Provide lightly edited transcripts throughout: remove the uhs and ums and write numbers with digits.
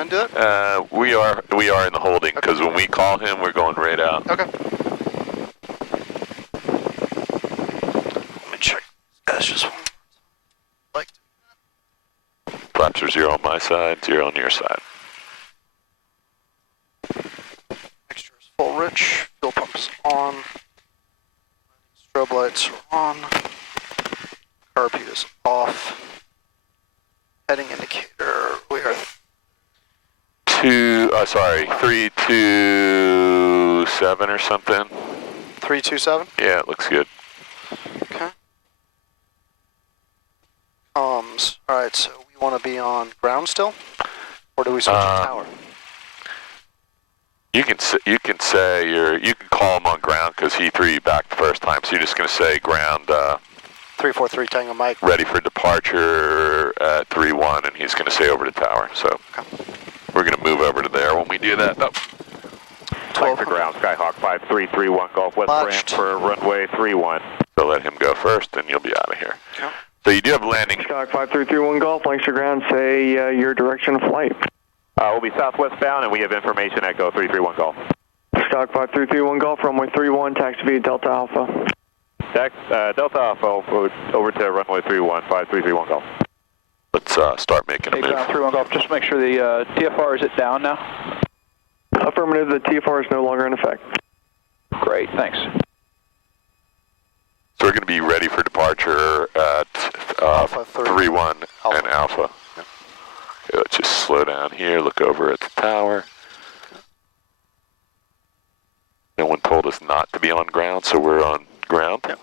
then do it? We are in the holding, because when we call him, we're going right out. Okay. Let me check. That's just one. Like. Flaps are 0 on my side, 0 on your side. Mixture is full rich. Fuel pump is on. Strobe lights are on. Carb heat is off. Heading indicator, we are 327 or something. 327? Yeah, it looks good. Okay. Comms. Alright, so we want to be on ground still? Or do we switch to tower? You can say you can call him on ground because he threw you back the first time, so you're just going to say ground 343 Tango Mike. ready for departure at 3-1, and he's going to say over to tower. So okay. We're going to move over to there when we do that. Oh. 12 for ground, Skyhawk 5331 Golf West ramp for runway 31. So let him go first, and you'll be out of here. Okay. So you do have landing. Skyhawk 5331 Golf, Lancaster ground, say your direction of flight. We'll be southwest bound, and we have information at Go 331 Golf. Skyhawk 5331 Golf, runway 31, taxi via Delta Alpha. Delta Alpha over to runway 31, 5331 Golf. Let's start making a move. 31 Golf, just make sure the TFR is it down now? Affirmative, the TFR is no longer in effect. Great, thanks. So we're going to be ready for departure at 3-1 and Alpha. Yep. Okay, let's just slow down here, look over at the tower. No one told us not to be on ground, so we're on ground. Yep.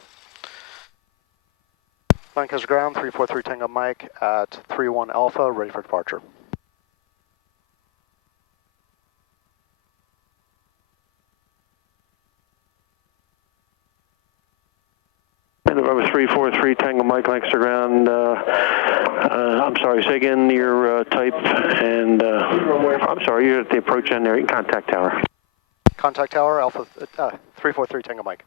Lancaster ground, 343 Tango Mike at 31 Alpha, ready for departure. November 343 Tango Mike, Lancaster ground. I'm sorry, say again your type and I'm sorry, you're at the approach end there. Contact tower. Contact tower, Alpha 343 Tango Mike.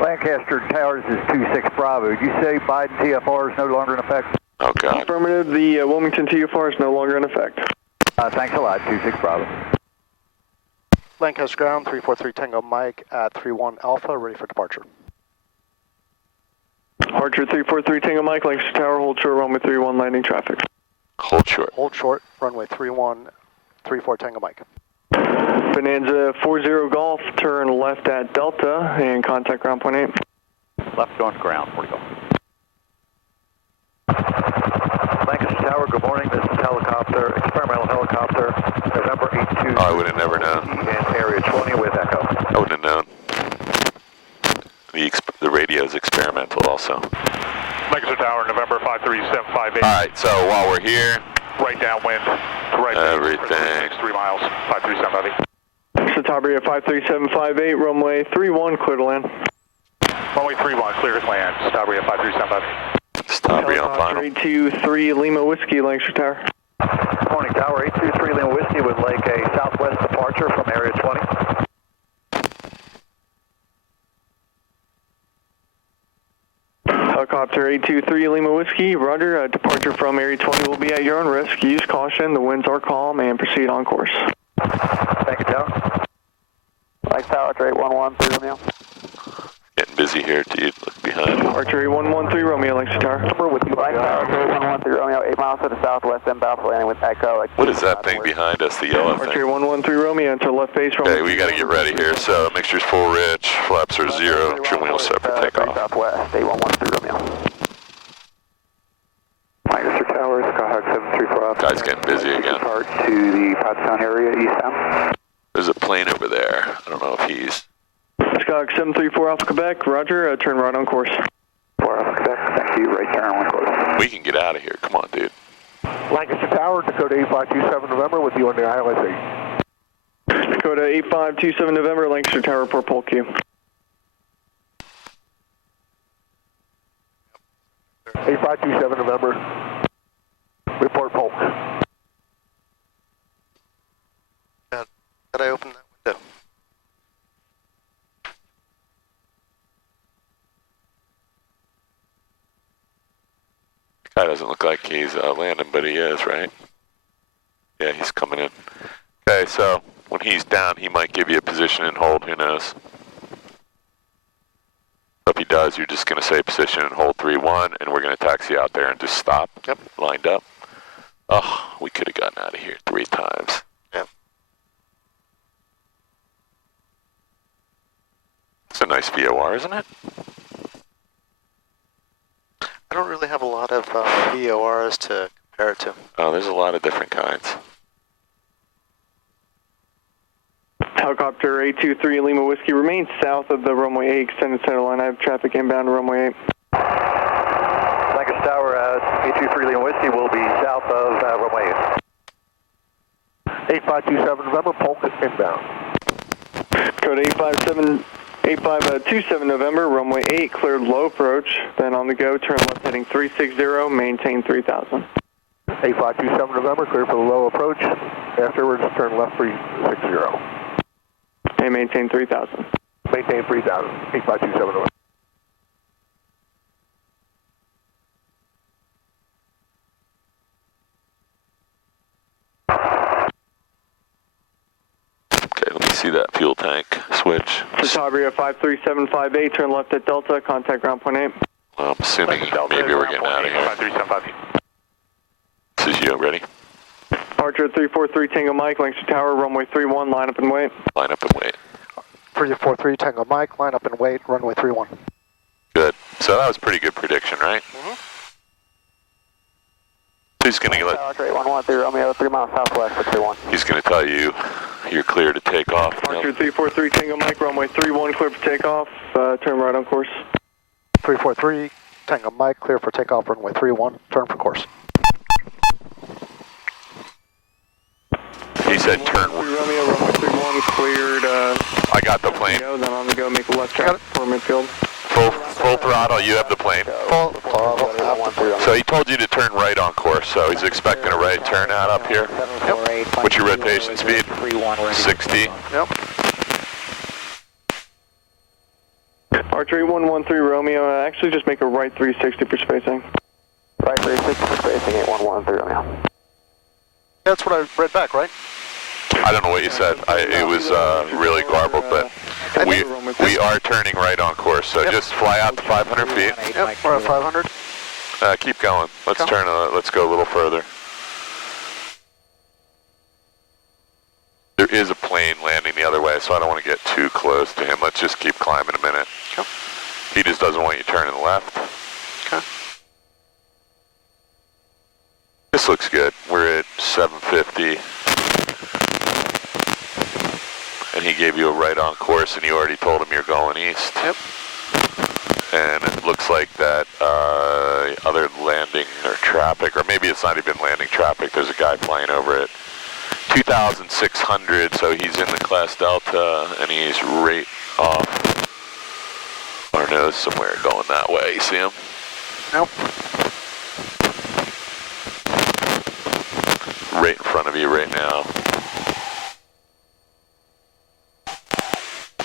Lancaster Towers is 26 Bravo. Did you say Biden TFR is no longer in effect? Oh, God. Affirmative, the Wilmington TFR is no longer in effect. Thanks a lot, 26 Bravo. Lancaster ground, 343 Tango Mike at 31 Alpha, ready for departure. Departure 343 Tango Mike, Lancaster Tower, hold short, runway 31, landing traffic. Hold short. Hold short, runway 31, 34 Tango Mike. Bonanza 40 Golf, turn left at Delta and contact ground point 8. Left going to ground, 40 Golf. Lancaster Tower, good morning. This is helicopter, experimental helicopter, November 82. Oh, I would have never known. In area 20 with Echo. I would have known. The radio is experimental also. Lancaster Tower, November 53758. All right, so while we're here, Right downwind, right everything. 3 miles, 53758. Satabria 53758, runway 31, clear to land. Runway 31, clear to land, Satabria 53758. Satabria on final. 823 Lima Whiskey, Lancaster Tower. Morning Tower, 823 Lima Whiskey would like a southwest departure from area 20. Helicopter 823 Lima Whiskey, roger, departure from area 20 will be at your own risk. Use caution, the winds are calm, and proceed on course. Thank you, Tower. Mike Tower, 811, 3 Romeo. Getting busy here, dude. Look behind. Archer 813 Romeo, Lancaster Tower. Number with you, Mike Tower, 813 Romeo, 8 miles to the southwest, inbound for landing with Echo. What is that thing behind us, the yellow Archer thing? 813 Romeo, enter left base. Okay, we got to get ready here. So mixture's full rich, flaps are 0, trim wheels set for takeoff. Southwest, 8113 Romeo. Lancaster Tower, Skyhawk 734. Guy's getting busy again. Depart to the Pottstown area, eastbound. There's a plane over there. I don't know if he's... Skyhawk 734 Alpha Quebec, roger, turn right on course. 4 Alpha Quebec, thank you, right turn on course. We can get out of here. Come on, dude. Lancaster Tower, Dakota 8527 November with you on the ILS 8. Dakota 8527 November, Lancaster Tower, report Polk Q. 8527 November, report Polk. Did I open that window? Guy doesn't look like he's landing, but he is, right? Yeah, he's coming in. Okay, so when he's down, he might give you a position and hold, who knows. If he does, you're just going to say position and hold 3-1, and we're going to taxi out there and just stop. Yep. Lined up. Oh, we could have gotten out of here 3 times. Yep. It's a nice VOR, isn't it? I don't really have a lot of VORs to compare it to. Oh, there's a lot of different kinds. Helicopter 823 Lima Whiskey remains south of the runway 8 extended center line. I have traffic inbound to runway 8. Lancaster Tower, 823 Lima Whiskey will be south of runway 8. 8527 November, Polk inbound. Code 8527 November, runway 8, cleared low approach, then on the go, turn left heading 360, maintain 3000. 8527 November, clear for the low approach. Afterwards, turn left 360. And maintain 3000. Maintain 3000, 8527 November. Okay, let me see that fuel tank switch. Chatabria 53758, turn left at Delta, contact ground point 8. Well, I'm assuming maybe we're getting out of here. 5375. This is you, ready? Departure 343 Tango Mike, Lancaster Tower, runway 31, line up and wait. Line up and wait. 343 Tango Mike, line up and wait, runway 31. Good. So that was a pretty good prediction, right? Mm-hmm. He's going to let. Tower 8113 Romeo, 3 miles southwest of 31. He's going to tell you you're clear to take off. Departure 343 Tango Mike, runway 31, clear for takeoff, turn right on course. 343 Tango Mike, clear for takeoff, runway 31, turn for course. He said turn. Romeo, runway 31, cleared. I got the plane. Go, then on the go, make a left turn for midfield. Full throttle. You have the plane. Full throttle. So he told you to turn right on course. So he's expecting a right turn out up here. Yep. What's your rotation speed? 60. Yep. Archer 8113 Romeo, actually just make a right 360 for spacing. Right 360 for spacing, 8113 Romeo. That's what I read back, right? I don't know what you said. It was really garbled, but we are turning right on course. So just fly out to 500 feet. Yep, we're at 500. Keep going. Let's turn. Let's go a little further. There is a plane landing the other way, so I don't want to get too close to him. Let's just keep climbing a minute. Okay. He just doesn't want you turning left. Okay. This looks good. We're at 750. And he gave you a right on course, and you already told him you're going east. Yep. And it looks like that other landing or traffic, or maybe it's not even landing traffic. There's a guy flying over it. 2,600, so he's in the class Delta, and he's right off our nose somewhere going that way. You see him? Nope. Right in front of you right now.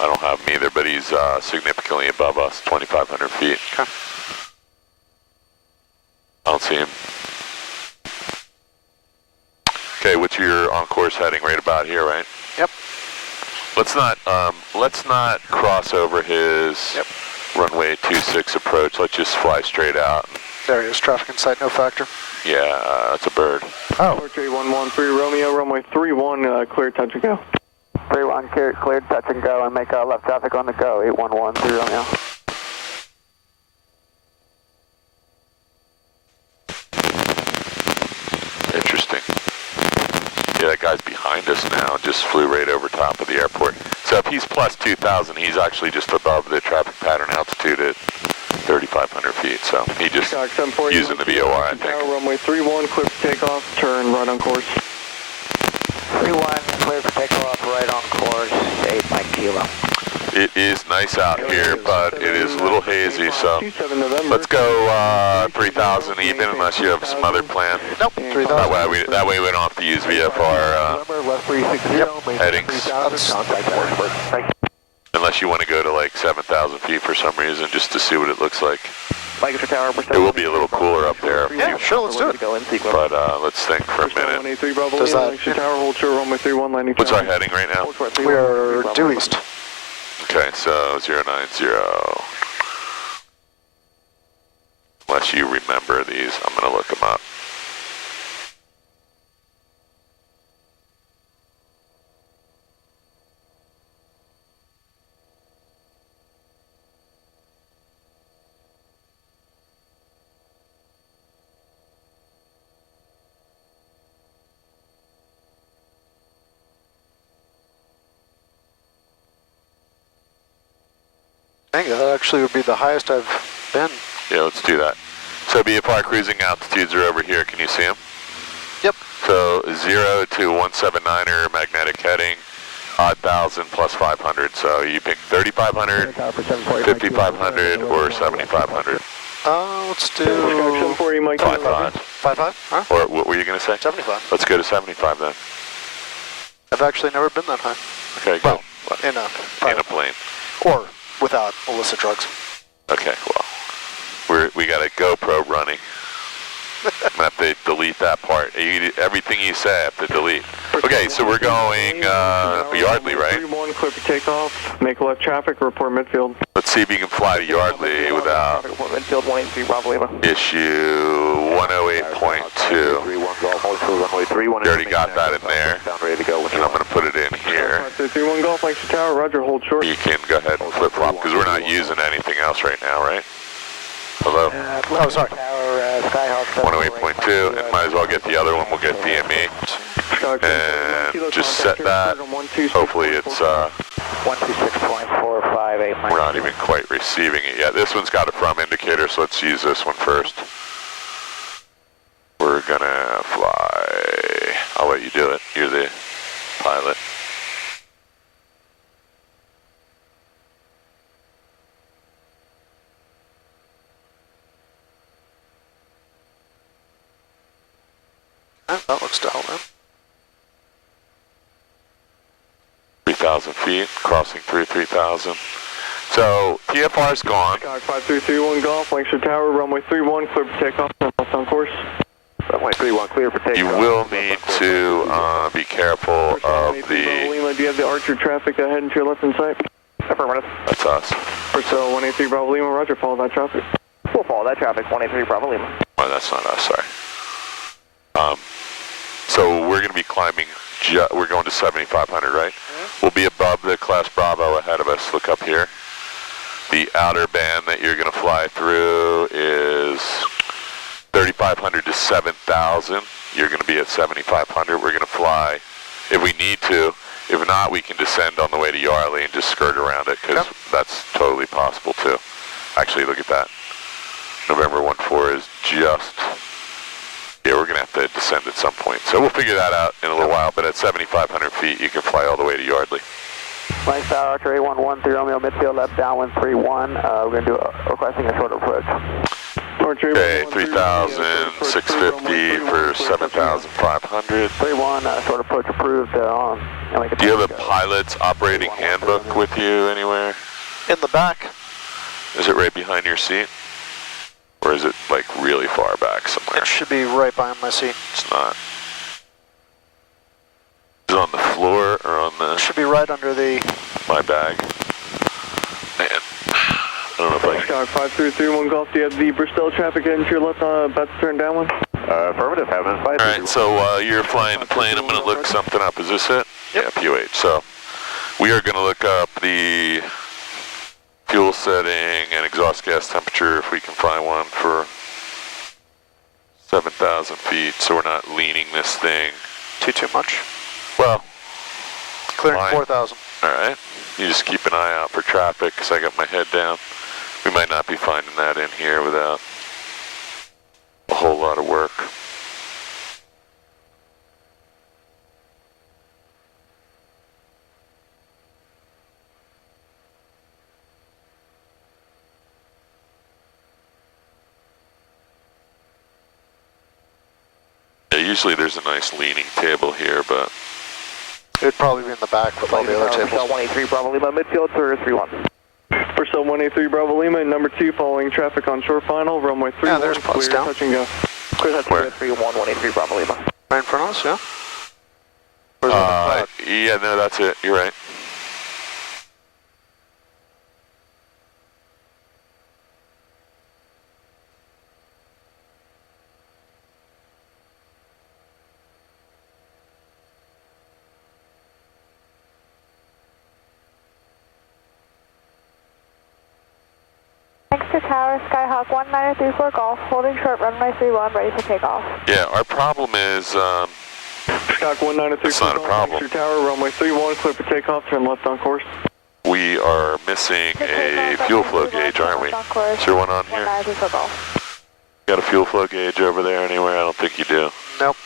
I don't have him either, but he's significantly above us, 2,500 feet. Okay. I don't see him. Okay, what's your on-course heading? Right about here, right? Yep. Let's not cross over his runway 26 approach. Let's just fly straight out. There he is, traffic in sight, no factor. Yeah, that's a bird. Oh. Departure 8113 Romeo, runway 31, clear, touch and go. 31 cleared, touch and go, and make left traffic on the go, 8113 Romeo. Interesting. Yeah, that guy's behind us now, just flew right over top of the airport. So if he's plus 2,000, he's actually just above the traffic pattern altitude at 3,500 feet. So he just using the VOR, I think. Runway 31, clear for takeoff, turn right on course. 31, clear for takeoff, right on course, 8 Mike Kilo. It is nice out here, but it is a little hazy, so 27 November. let's go 3,000 even, unless you have some other plan. Nope, 3,000. That way we don't have to use VFR Left 360, headings. Unless you want to go to like 7,000 feet for some reason, just to see what it looks like. Lancaster Tower, It will be a little cooler up there. Yeah, sure, let's do it. But let's think for a minute. 183 Bravo Does Lima, that- Lancaster Tower, hold short, runway 31, landing. What's our heading right now? We are due east. Okay, so 090. Unless you remember these, I'm going to look them up. I think that actually would be the highest I've been. Yeah, let's do that. So BFR cruising altitudes are over here. Can you see them? Yep. So 0 to 179er magnetic heading, odd 1,000 plus 500. So you pick 3,500, 5,500, or 7,500. Let's do 740, Mike. 5,500. 5-5, huh? Or what were you going to say? 75. Let's go to 75 then. I've actually never been that high. Okay, go. Well, in a In private a plane. or without illicit drugs. Okay, well, we got a GoPro running. I'm gonna have to delete that part. Everything you say, I have to delete. Okay, so we're going Yardley, right? 31, clear for takeoff. Make left traffic, report midfield. Let's see if you can fly to Yardley without Report midfield 183 Bravo Lima. issue 108.2. You already got that in there, Ready to go. and I'm gonna put it in here. 5331 Golf, Lancaster Tower, roger, hold short. You can go ahead and flip-flop, because we're not using anything else right now, right? Hello? Oh, sorry. 108.2, and might as well get the other one. We'll get DME. And just set that. Hopefully it's, 126.458. we're not even quite receiving it yet. This one's got a from indicator, so let's use this one first. We're gonna fly. I'll let you do it. You're the pilot. That looks dialed in. 3,000 feet, crossing through 3,000. So TFR's gone. 5331 Golf, Lancaster Tower, runway 31, clear for takeoff, north on course. Runway 31 clear for takeoff. You will need to be careful of the. Lima, do you have the Archer traffic heading to your left and sight? Affirmative. That's us. Purcell 183 Bravo Lima, roger, follow that traffic. We'll follow that traffic, 183 Bravo Lima. Oh, that's not us. Sorry. So we're going to be climbing. We're going to 7,500, right? We'll be above the Class Bravo ahead of us. Look up here. The outer band that you're going to fly through is 3,500 to 7,000. You're going to be at 7,500. We're going to fly if we need to. If not, we can descend on the way to Yardley and just skirt around it, because that's totally possible too. Actually, look at that. November 14 is just. Yeah, we're going to have to descend at some point. So we'll figure that out in a little while, but at 7,500 feet, you can fly all the way to Yardley. Lancaster Tower, Archer A11, 3 Romeo, midfield, left downwind 31. We're going to do requesting a short approach. Okay, 3,650 for 7,500. 31, short approach approved. Do you have a pilot's operating handbook with you anywhere? In the back. Is it right behind your seat? Or is it like really far back somewhere? It should be right behind my seat. It's not. Is it on the floor or on the... It should be right under the... my bag? Man, I don't know if I can... Star 5331 Golf, do you have the Bristol traffic heading to your left, about to turn downwind? Affirmative, having a flight. Alright, so while you're flying the plane, I'm going to look something up. Is this it? Yep. Yeah, POH. So we are going to look up the fuel setting and exhaust gas temperature, if we can find one, for 7,000 feet, so we're not leaning this thing. Too much. Well, Clearing fine. 4,000. Alright, you just keep an eye out for traffic, because I got my head down. We might not be finding that in here without a whole lot of work. Yeah, usually there's a nice leaning table here, but It would probably be in the back with all the other tables. 183 Bravo Lima, midfield for 31. Purcell 183 Bravo Lima, number 2, following traffic on shore final, runway 31, Yeah, there's plots clear, down. touch and go. Clear touch Where? and go 31, 183 Bravo Lima. Right in front of us, yeah? Where's the cloud? Yeah, no, that's it. You're right. Next to tower, Skyhawk 1934 Golf, holding short runway 31, ready for takeoff. Yeah, our problem is, Skyhawk 1934 It's not a problem. Golf, tower, runway 31, clear for takeoff, turn left on course. we are missing a fuel flow gauge, aren't we? Is there one on here? 1934 Golf. Got a fuel flow gauge over there anywhere? I don't think you do. Nope.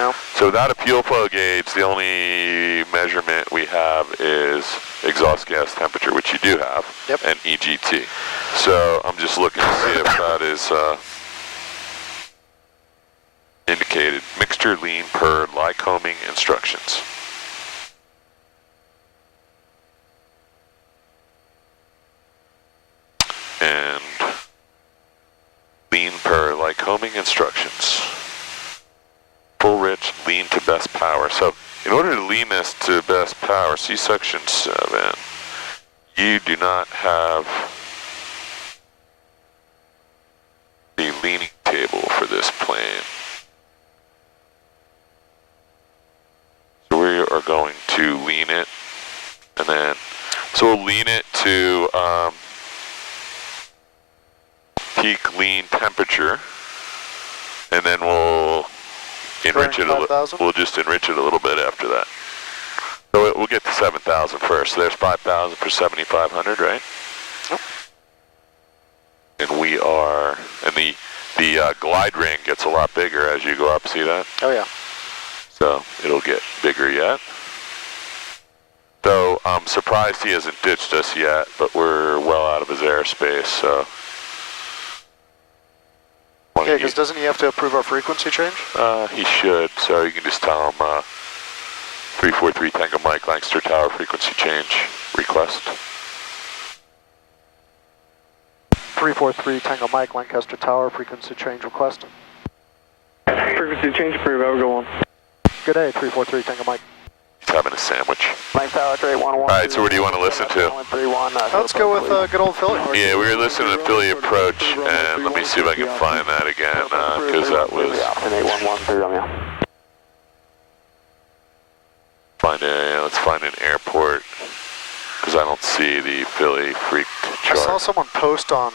Nope. So without a fuel flow gauge, the only measurement we have is exhaust gas temperature, which you do have, Yep. and EGT. So I'm just looking to see if that is indicated. Mixture lean per Lycoming instructions. And lean per Lycoming instructions. Full rich, lean to best power. So in order to lean this to best power, see section 7, you do not have the leaning table for this plane. So we are going to lean it, and then, so we'll lean it to peak lean temperature, and then we'll enrich it a little. 5,000? We'll just enrich it a little bit after that. So we'll get to 7,000 first. So there's 5,000 for 7,500, right? Yep. And we are, and the glide ring gets a lot bigger as you go up. See that? Oh yeah. So it'll get bigger yet. Though I'm surprised he hasn't ditched us yet, but we're well out of his airspace. So. Yeah, because doesn't he have to approve our frequency change? He should, so you can just tell him 343 Tango Mike, Lancaster Tower, frequency change request. 343 Tango Mike, Lancaster Tower, frequency change request. Frequency change approved, I will go on. Good day, 343 Tango Mike. He's having a sandwich. Alright, so what do you want to listen to? Let's go with good old Philly. Yeah, we were listening to Philly Approach, and let me see if I can find that again, because that was... let's find an airport, because I don't see the Philly freaked I saw chart. someone post on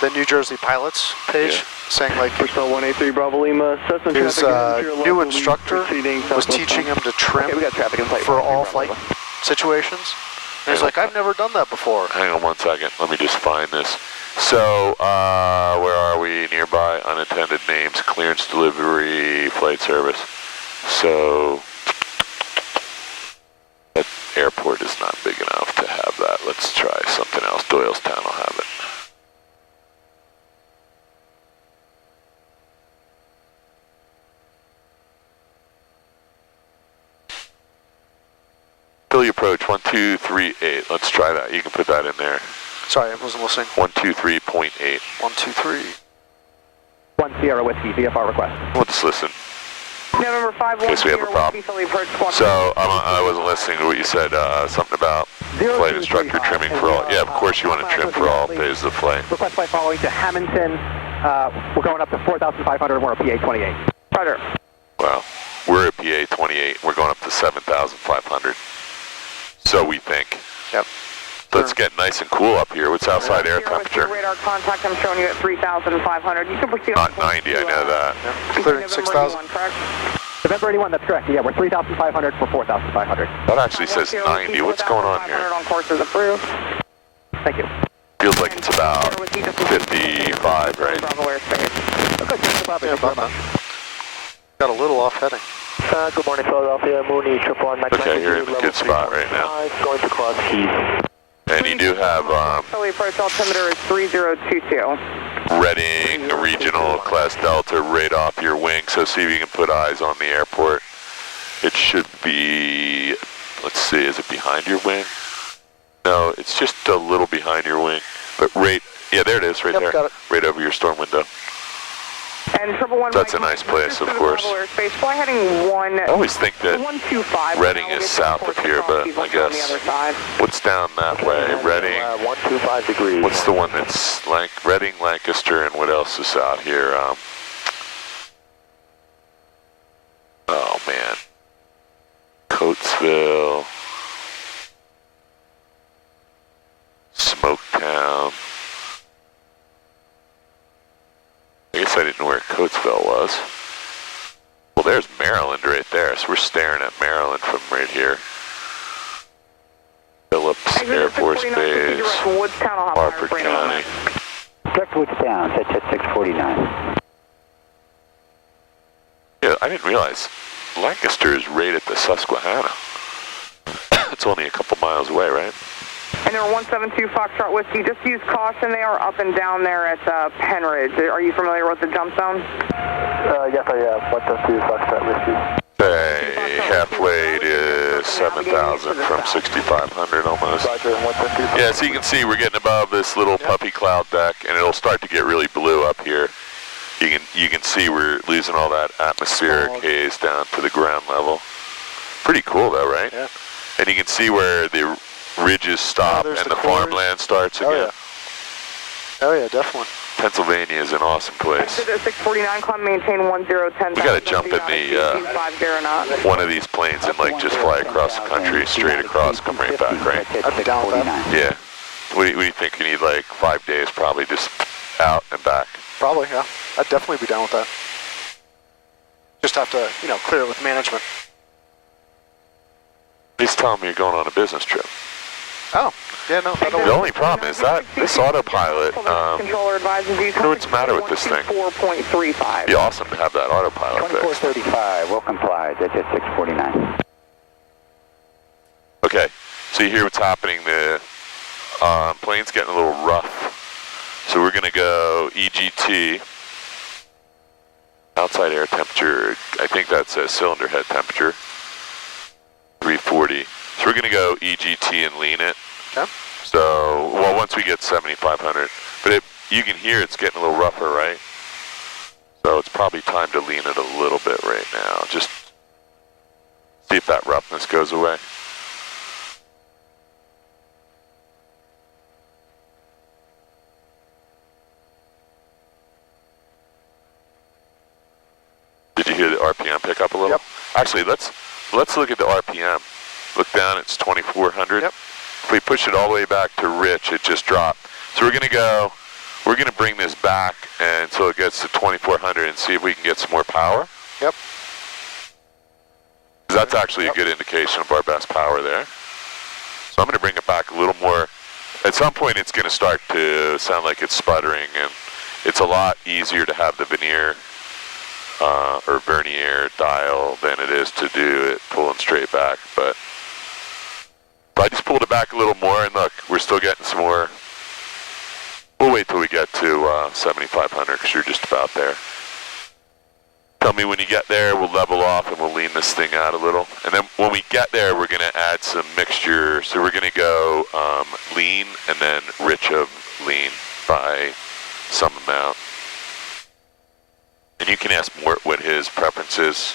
the New Jersey pilots page saying like Purcell 183 Bravo Lima, Cessna his traffic into your new left, instructor proceeding was southwest teaching him to trim we got traffic in flight. for all flight situations. And he's like, I've never done that before. Hang on 1 second, let me just find this. So, where are we? Nearby, unattended names, clearance delivery, flight service. So, that airport is not big enough to have that. Let's try something else. Doylestown will have it. Philly Approach 1238. Let's try that. You can put that in there. Sorry, I wasn't listening. 123.8. 123. 1 Sierra Whiskey, VFR request. We'll just listen. November 5 In case we have a problem. So I wasn't listening to what you said. Something about flight instructor trimming for all. Yeah, of course you want to trim for all phases of flight. Request flight following to Hamilton. We're going up to 4,500 and we're a PA 28. Roger. Wow. We're at PA 28. We're going up to 7,500. So we think. Yep. Let's get nice and cool up here. What's outside air temperature? Radar contact, I'm showing you at 3,500. You can proceed on Not 90, I know that. Yeah. Clearing 6,000. November 81, that's correct. Yeah, we're 3,500 for 4,500. That actually says 90. What's going on here? On course is approved. Thank you. Feels like it's about 55, right? Bravo airspace. Okay, thank you, Bob. Yeah, Thank you very about much. that. Got a little off heading. Good morning, Philadelphia. Mooney, 111. Okay, you're in a good spot right now. Going to cross Keys. And you do have Philly approach altimeter is 3022. Reading Regional Class Delta right off your wing, so see if you can put eyes on the airport. It should be, let's see, is it behind your wing? No, it's just a little behind your wing. But right, yeah, there it is, right there. Got it. Right over your storm window. And 111. That's a nice place, of course. Airspace, fly heading 1. I always think that 125. Reading is south of here, but I guess. What's down that way? Reading. 125 degrees. What's the one that's Reading, Lancaster, and what else is out here? Oh man, Coatesville, Smoketown. I guess I didn't know where Coatesville was. Well, there's Maryland right there, so we're staring at Maryland from right here. Phillips Air Force Base, Harford County. Direct Woodstown, that's at 649. Yeah, I didn't realize Lancaster is right at the Susquehanna. It's only a couple miles away, right? And they're 172 Foxtrot Whiskey. Just use caution. They are up and down there at Penridge. Are you familiar with the jump zone? Yes, I am. 172 Foxtrot Whiskey. Hey, halfway to 7,000 from 6,500 almost. Yeah, so you can see we're getting above this little puppy cloud deck, and it'll start to get really blue up here. You can see we're losing all that atmospheric haze down to the ground level. Pretty cool though, right? Yeah. And you can see where the ridges stop and the farmland starts again. Oh yeah, definitely. Pennsylvania is an awesome place. Exit at 649, climb, maintain 1010. We gotta jump in the one of these planes and like just fly across the country, straight across, come right back, right? I'd be down with that. Yeah. What do you think? You need like 5 days probably just out and back. Probably, yeah. I'd definitely be down with that. Just have to, clear it with management. He's telling me you're going on a business trip. Oh, yeah, no. The only problem is that this autopilot, I don't know what's the matter with this thing. 4.35. It'd be awesome to have that autopilot fixed. 2435, will comply, that's at 649. Okay, so you hear what's happening. The plane's getting a little rough. So we're gonna go EGT, outside air temperature, I think that's a cylinder head temperature, 340. So we're gonna go EGT and lean it. Okay. So, well, once we get 7,500, but you can hear it's getting a little rougher, right? So it's probably time to lean it a little bit right now. Just see if that roughness goes away. Did you hear the RPM pick up a little? Yep. Actually, let's look at the RPM. Look down, it's 2,400. Yep. If we push it all the way back to Rich, it just dropped. So we're gonna bring this back until it gets to 2,400 and see if we can get some more power. Yep. That's actually a good indication of our best power there. So I'm gonna bring it back a little more. At some point it's gonna start to sound like it's sputtering, and it's a lot easier to have the Vernier or Vernier dial than it is to do it pulling straight back. But I just pulled it back a little more, and look, we're still getting some more. We'll wait till we get to 7,500 because you're just about there. Tell me when you get there, we'll level off and we'll lean this thing out a little. And then when we get there, we're gonna add some mixture. So we're gonna go lean and then rich of lean by some amount. And you can ask Mort what his preference is.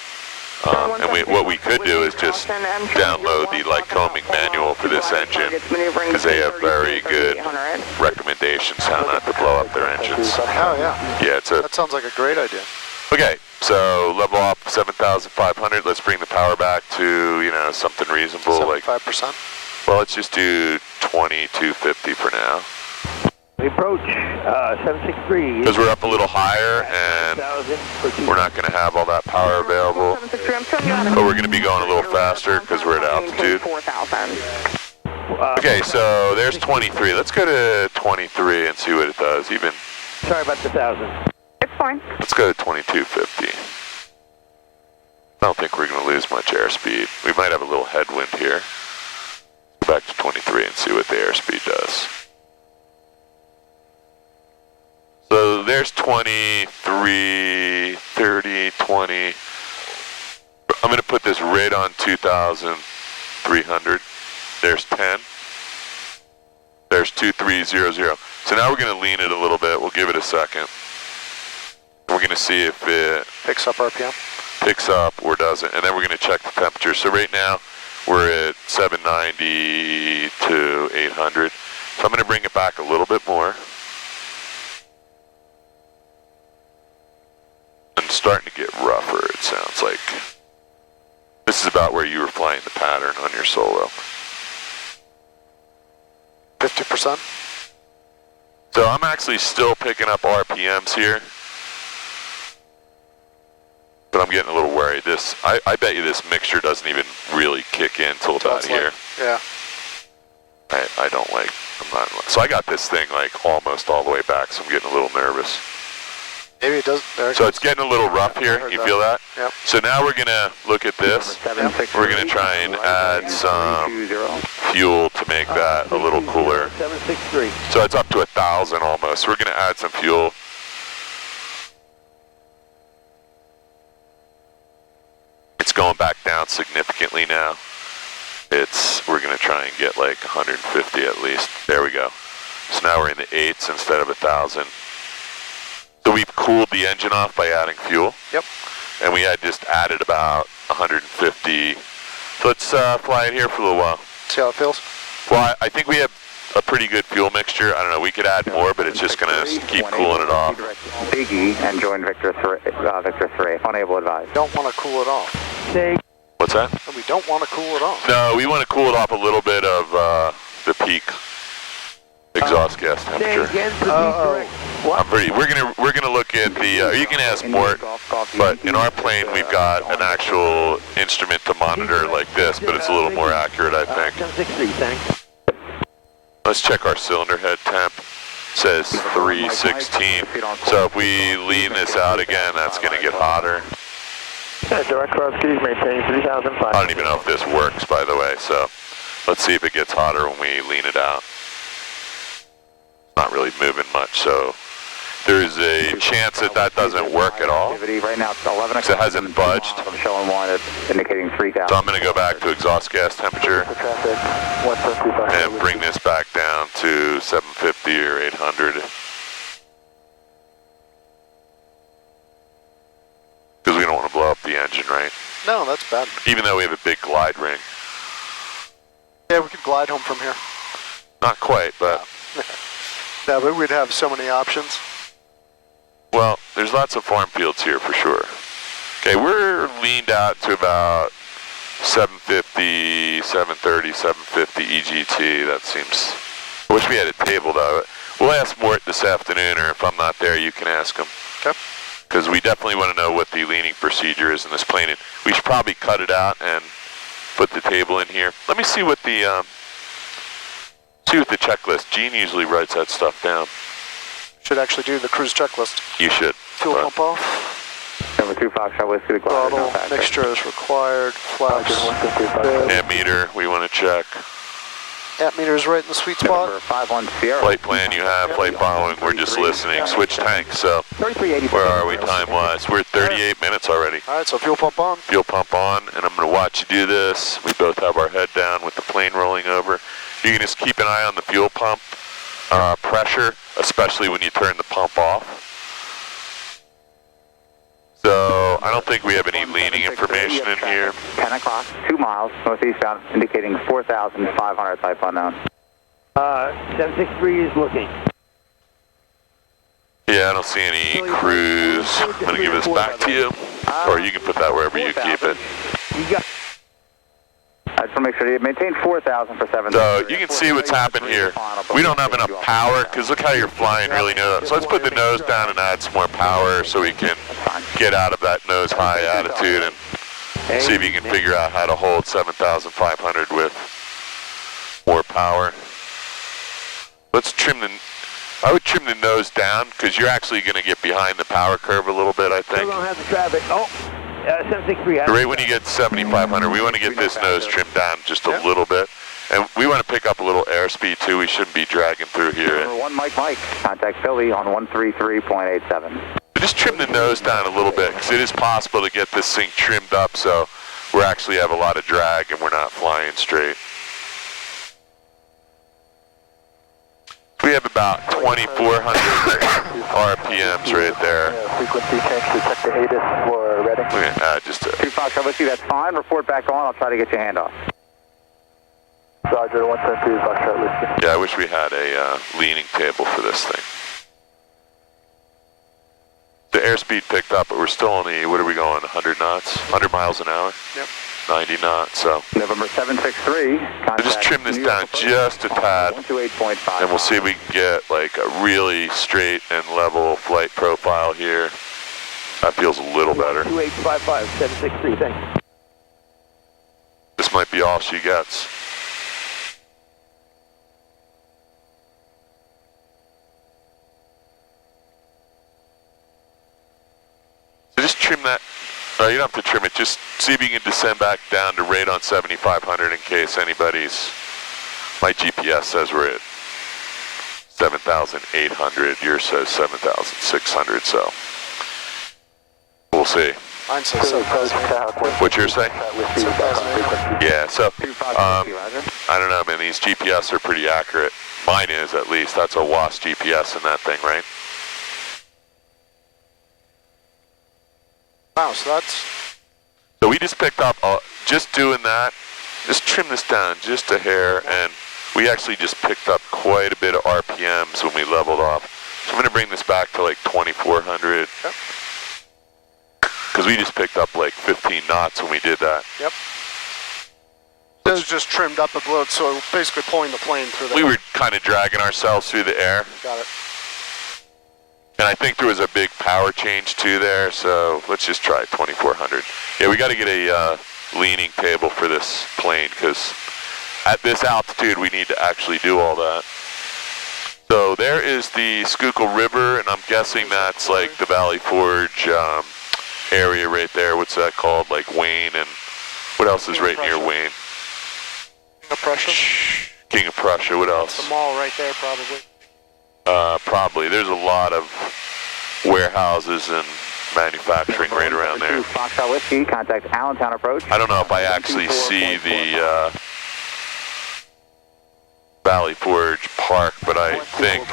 And what we could do is just download the Lycoming manual for this engine, because they have very good recommendations how not to blow up their engines. Oh, yeah. Yeah, That sounds like a great idea. Okay, so level off 7,500. Let's bring the power back to, something reasonable. 75%. Well, let's just do 2250 for now. Approach 763. Because we're up a little higher and we're not going to have all that power available. But we're going to be going a little faster because we're at altitude. Okay, so there's 23. Let's go to 23 and see what it does. Even. Sorry about the 1,000. It's fine. Let's go to 2250. I don't think we're going to lose much airspeed. We might have a little headwind here. Go back to 23 and see what the airspeed does. So there's 23, 30, 20. I'm going to put this right on 2,300. There's 10. There's 2300. So now we're going to lean it a little bit. We'll give it a second. We're going to see if it Picks up RPM. picks up or doesn't. And then we're going to check the temperature. So right now we're at 790 to 800. So I'm going to bring it back a little bit more. And starting to get rougher, it sounds like. This is about where you were flying the pattern on your solo. 50%. So I'm actually still picking up RPMs here. But I'm getting a little worried. I bet you this mixture doesn't even really kick in till about here. Yeah. I don't like, so I got this thing like almost all the way back, so I'm getting a little nervous. Maybe it does. So it's getting a little rough here, you feel that? Yep. So now we're gonna look at this. We're gonna try and add some fuel to make that a little cooler. So it's up to 1,000 almost. We're gonna add some fuel. It's going back down significantly now. We're gonna try and get like 150 at least. There we go. So now we're in the 8s instead of 1,000. So we've cooled the engine off by adding fuel. Yep. And we had just added about 150. So let's fly it here for a little while. See how it feels? Well, I think we have a pretty good fuel mixture. I don't know, we could add more, but it's just gonna keep cooling it off. Big E and join Victor 3, unable advised. Don't want to cool it off. What's that? We don't want to cool it off. No, we want to cool it off a little bit of the peak exhaust gas temperature. We're gonna look at the. You can ask Mort, but in our plane we've got an actual instrument to monitor like this, but it's a little more accurate, I think. Let's check our cylinder head temp. Says 316. So if we lean this out again, that's gonna get hotter. Direct cross keys, maintaining 3005. I don't even know if this works, by the way, so let's see if it gets hotter when we lean it out. Not really moving much, so there is a chance that that doesn't work at all. Right now it's 11 because it hasn't budged. I'm showing one, it's indicating 3,000. So I'm going to go back to exhaust gas temperature and bring this back down to 750 or 800. Because we don't want to blow up the engine, right? No, that's bad. Even though we have a big glide ring. Yeah, we could glide home from here. Not quite, but... Yeah, but we'd have so many options. Well, there's lots of farm fields here for sure. Okay, we're leaned out to about 750, 730, 750 EGT. That seems... I wish we had a table though. We'll ask Mort this afternoon, or if I'm not there, you can ask him. Okay. Because we definitely want to know what the leaning procedure is in this plane. And we should probably cut it out and put the table in here. Let me see what the checklist. Gene usually writes that stuff down. Should actually do the cruise checklist. You should. Fuel pump off. Number 2 Foxtrot Whiskey, Throttle, mixture is required. Flaps. Ammeter, we want to check. Ammeter is right in the sweet spot. Number 51 Sierra. Flight plan you have, flight following, we're just listening. Switch tanks, so where are we time-wise? We're at 38 minutes already. All right, so fuel pump on. Fuel pump on, and I'm going to watch you do this. We both have our head down with the plane rolling over. You can just keep an eye on the fuel pump pressure, especially when you turn the pump off. So I don't think we have any leaning information in here. 10 o'clock, 2 miles, northeastbound, indicating 4,500 type unknown. 763 is looking. Yeah, I don't see any cruise. I'm going to give this back to you, or you can put that wherever you keep it. I just want to make sure you maintain 4,000 for 7. So you can see what's happened here. We don't have enough power because look how you're flying really nose. So let's put the nose down and add some more power so we can get out of that nose high attitude and see if you can figure out how to hold 7,500 with more power. Let's trim I would trim the nose down because you're actually going to get behind the power curve a little bit, I think. Still don't have the traffic. Oh. 763. Right when you get 7,500, we want to get this nose trimmed down just a little bit. And we want to pick up a little airspeed too. We shouldn't be dragging through here. Number 1 Mike, contact Philly on 133.87. Just trim the nose down a little bit because it is possible to get this thing trimmed up so we actually have a lot of drag and we're not flying straight. We have about 2,400 RPMs right there. Frequency change to check the ATIS for Reading. We're gonna add just a... 2 Foxtrot Whiskey, that's fine. Report back on. I'll try to get your handoff. Roger, 172 Foxtrot Whiskey. Yeah, I wish we had a leaning table for this thing. The airspeed picked up, but we're still only, what are we going, 100 knots? 100 miles an hour? Yep. 90 knots, so. November 763. I'll just trim this down just a tad, 128.5. and we'll see if we can get like a really straight and level flight profile here. That feels a little better. 2855, 763, thanks. This might be all she gets. So just trim that. You don't have to trim it. Just see if you can descend back down to rate on 7,500 in case anybody's. My GPS says we're at 7,800. Yours says 7,600. So we'll see. Mine says 7,000. What's yours say? Yeah. So I don't know, man. These GPS are pretty accurate. Mine is, at least. That's a WASP GPS in that thing, right? Wow, so that's... So we just picked up, just doing that, just trim this down just a hair, and we actually just picked up quite a bit of RPMs when we leveled off. So I'm going to bring this back to like 2,400. Yep. Because we just picked up like 15 knots when we did that. Yep. It was just trimmed up a bloat, so basically pulling the plane through the... We were kind of dragging ourselves through the air. Got it. And I think there was a big power change too there, so let's just try 2,400. Yeah, we got to get a leaning table for this plane, because at this altitude we need to actually do all that. So there is the Schuylkill River, and I'm guessing that's like the Valley Forge area right there. What's that called? Like Wayne, and what else is right near Wayne? King of Prussia? King of Prussia, what else? The mall right there, probably. Probably. There's a lot of warehouses and manufacturing right around there. Foxtrot Whiskey, contact Allentown approach. I don't know if I actually see the Valley Forge Park, but I think...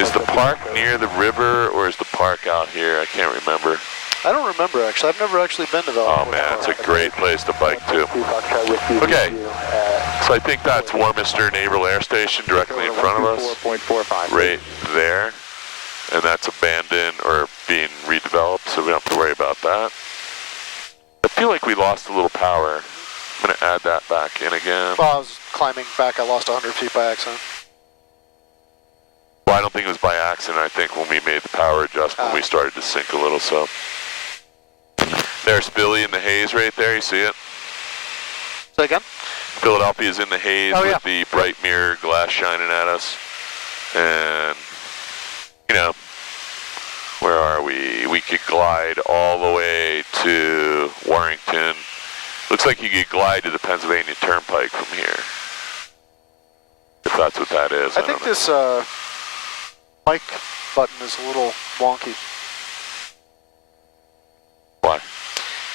Is the park near the river, or is the park out here? I can't remember. I don't remember, actually. I've never actually been to Valley Forge. Oh, man, it's a great place to bike, too. Okay, so I think that's Warminster Naval Air Station directly in front of us. Right there. And that's abandoned or being redeveloped, so we don't have to worry about that. I feel like we lost a little power. I'm going to add that back in again. Well, I was climbing back. I lost 100 feet by accident. Well, I don't think it was by accident. I think when we made the power adjustment, we started to sink a little, so. There's Philly in the haze right there. You see it? Say again? Philadelphia's in the haze with the bright mirror glass shining at us. And, you know, where are we? We could glide all the way to Warrington. Looks like you could glide to the Pennsylvania Turnpike from here. If that's what that is. I think this mic button is a little wonky. Why?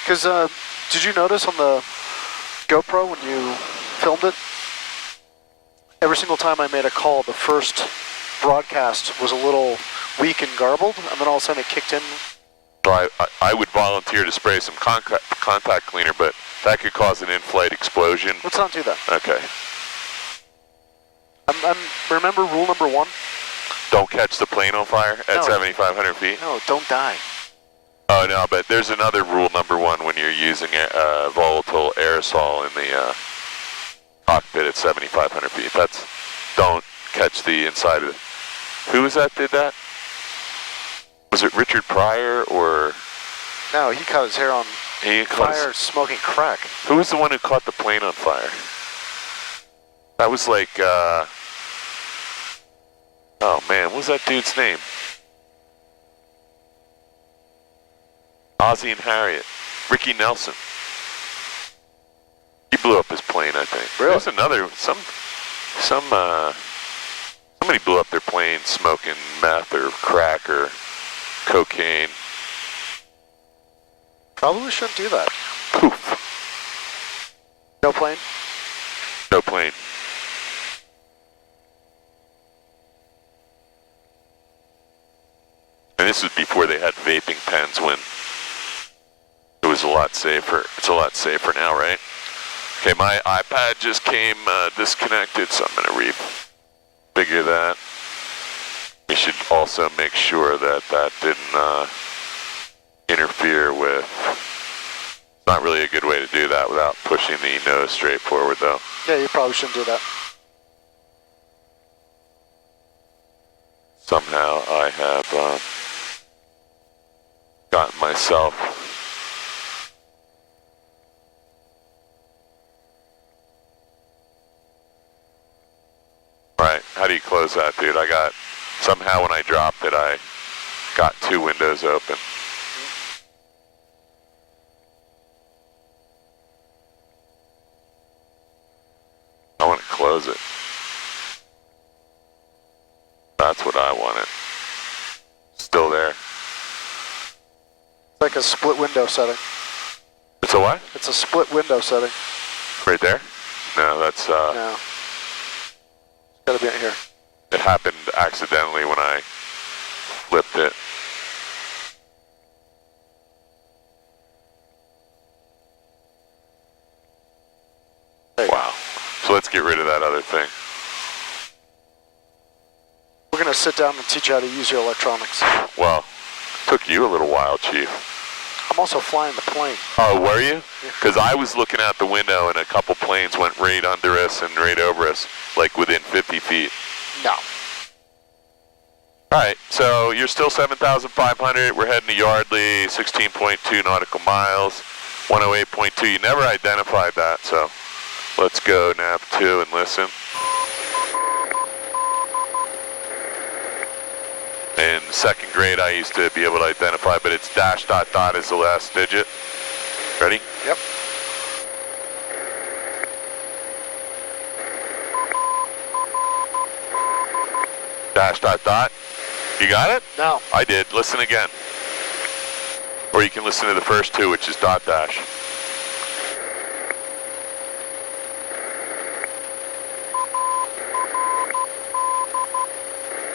Because did you notice on the GoPro when you filmed it? Every single time I made a call, the first broadcast was a little weak and garbled, and then all of a sudden it kicked in. So I would volunteer to spray some contact cleaner, but that could cause an in-flight explosion. Let's not do that. Okay. Remember rule number 1? Don't catch the plane on fire at 7,500 feet? No, don't die. Oh, no, but there's another rule number 1 when you're using a volatile aerosol in the cockpit at 7,500 feet. That's, don't catch the inside of it. Who was that did that? Was it Richard Pryor or? No, he caught his hair on fire smoking crack. Who was the one who caught the plane on fire? That was like, oh man, what was that dude's name? Ozzie and Harriet. Ricky Nelson. He blew up his plane, I think. Really? There's another, somebody blew up their plane smoking meth or crack or cocaine. Probably shouldn't do that. Poof. No plane? No plane. And this was before they had vaping pens when it was a lot safer. It's a lot safer now, right? Okay, my iPad just came disconnected, so I'm going to refigure that. We should also make sure that that didn't interfere with... It's not really a good way to do that without pushing the nose straight forward, though. Yeah, you probably shouldn't do that. Somehow I have gotten myself... Right, how do you close that, dude? I got... Somehow when I dropped it, I got two windows open. I want to close it. That's what I wanted. Still there. It's like a split window setting. It's a what? It's a split window setting. Right there? No, that's No. It's gotta be in here. it happened accidentally when I flipped it. Wow. So let's get rid of that other thing. We're gonna sit down and teach you how to use your electronics. Well, took you a little while, Chief. I'm also flying the plane. Oh, were you? Because I was looking out the window and a couple planes went right under us and right over us, like within 50 feet. No. All right, so you're still 7,500. We're heading to Yardley, 16.2 nautical miles, 108.2. You never identified that, so let's go nav 2 and listen. In second grade, I used to be able to identify, but it's dash dot dot is the last digit. Ready? Yep. Dash dot dot. You got it? No. I did. Listen again. Or you can listen to the first two, which is dot dash.